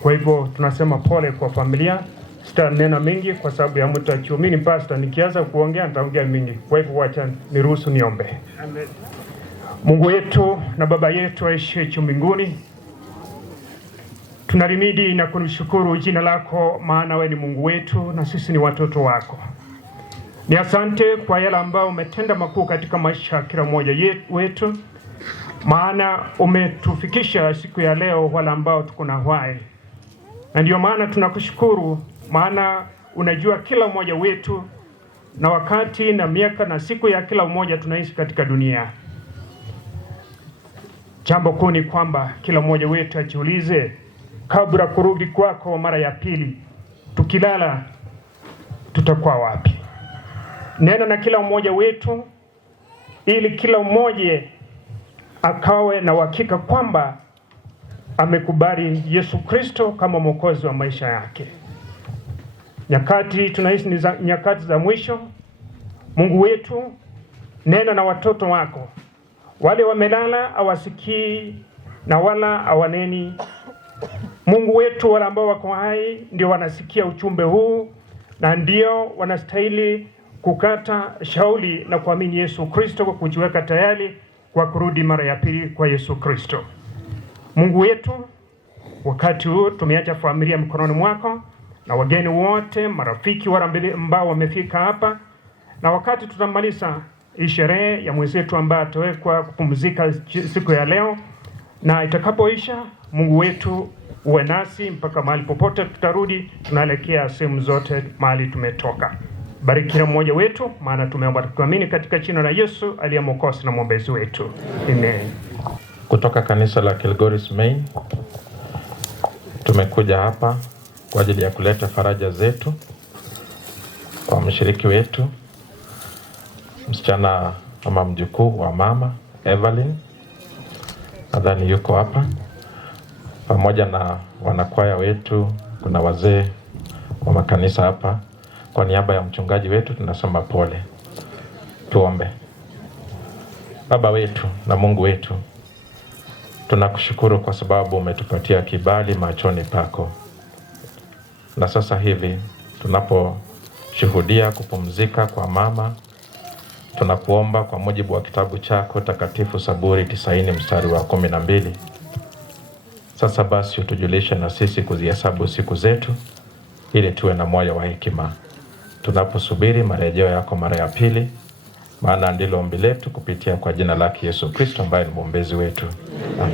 Kwa hivyo tunasema pole kwa familia. Sitanena mingi kwa sababu ya mtu akiumini pastor, nikianza kuongea nitaongea mingi. Kwa hivyo wacha niruhusu niombe. Amen. Mungu wetu na Baba yetu aishiye juu mbinguni, tunalimidi na kunishukuru jina lako, maana wewe ni Mungu wetu na sisi ni watoto wako. Ni asante kwa yale ambao umetenda makuu katika maisha ya kila mmoja wetu, maana umetufikisha siku ya leo wale ambao tuko na uhai. Na ndio maana tunakushukuru, maana unajua kila mmoja wetu na wakati na miaka na siku ya kila mmoja tunaishi katika dunia. Jambo kuu ni kwamba kila mmoja wetu ajiulize, kabla kurudi kwako mara ya pili, tukilala tutakuwa wapi? Nena na kila mmoja wetu ili kila mmoja akawe na uhakika kwamba amekubali Yesu Kristo kama mwokozi wa maisha yake. Nyakati tunaishi ni nyakati za mwisho. Mungu wetu, nena na watoto wako. Wale wamelala hawasikii na wala hawaneni. Mungu wetu, wale ambao wako hai ndio wanasikia ujumbe huu na ndio wanastahili kukata shauri na kuamini Yesu Kristo kwa kujiweka tayari kwa kurudi mara ya pili kwa Yesu Kristo. Mungu wetu, wakati huu tumeacha familia mkononi mwako na wageni wote, marafiki wale ambao wamefika hapa, na wakati tutamaliza hii sherehe ya mwenzetu ambaye atawekwa kupumzika siku ya leo, na itakapoisha, Mungu wetu uwe nasi mpaka mahali popote tutarudi, tunaelekea sehemu zote mahali tumetoka. Bariki kila mmoja wetu, maana tumeomba tukiamini katika jina la Yesu aliye mwokozi na mwombezi wetu. Amen. Kutoka kanisa la Kilgoris Main tumekuja hapa kwa ajili ya kuleta faraja zetu kwa mshiriki wetu, msichana ama mjukuu wa mama Evelyn, nadhani yuko hapa, pamoja na wanakwaya wetu, kuna wazee wa makanisa hapa. Kwa niaba ya mchungaji wetu tunasema pole. Tuombe. Baba wetu na Mungu wetu, tunakushukuru kwa sababu umetupatia kibali machoni pako. Na sasa hivi tunaposhuhudia kupumzika kwa mama, tunakuomba kwa mujibu wa kitabu chako takatifu Zaburi 90 mstari wa 12. Sasa basi utujulishe na sisi kuzihesabu siku zetu ili tuwe na moyo wa hekima tunaposubiri marejeo yako mara ya pili, maana ndilo ombi letu kupitia kwa jina lake Yesu Kristo ambaye ni mwombezi wetu. Amen.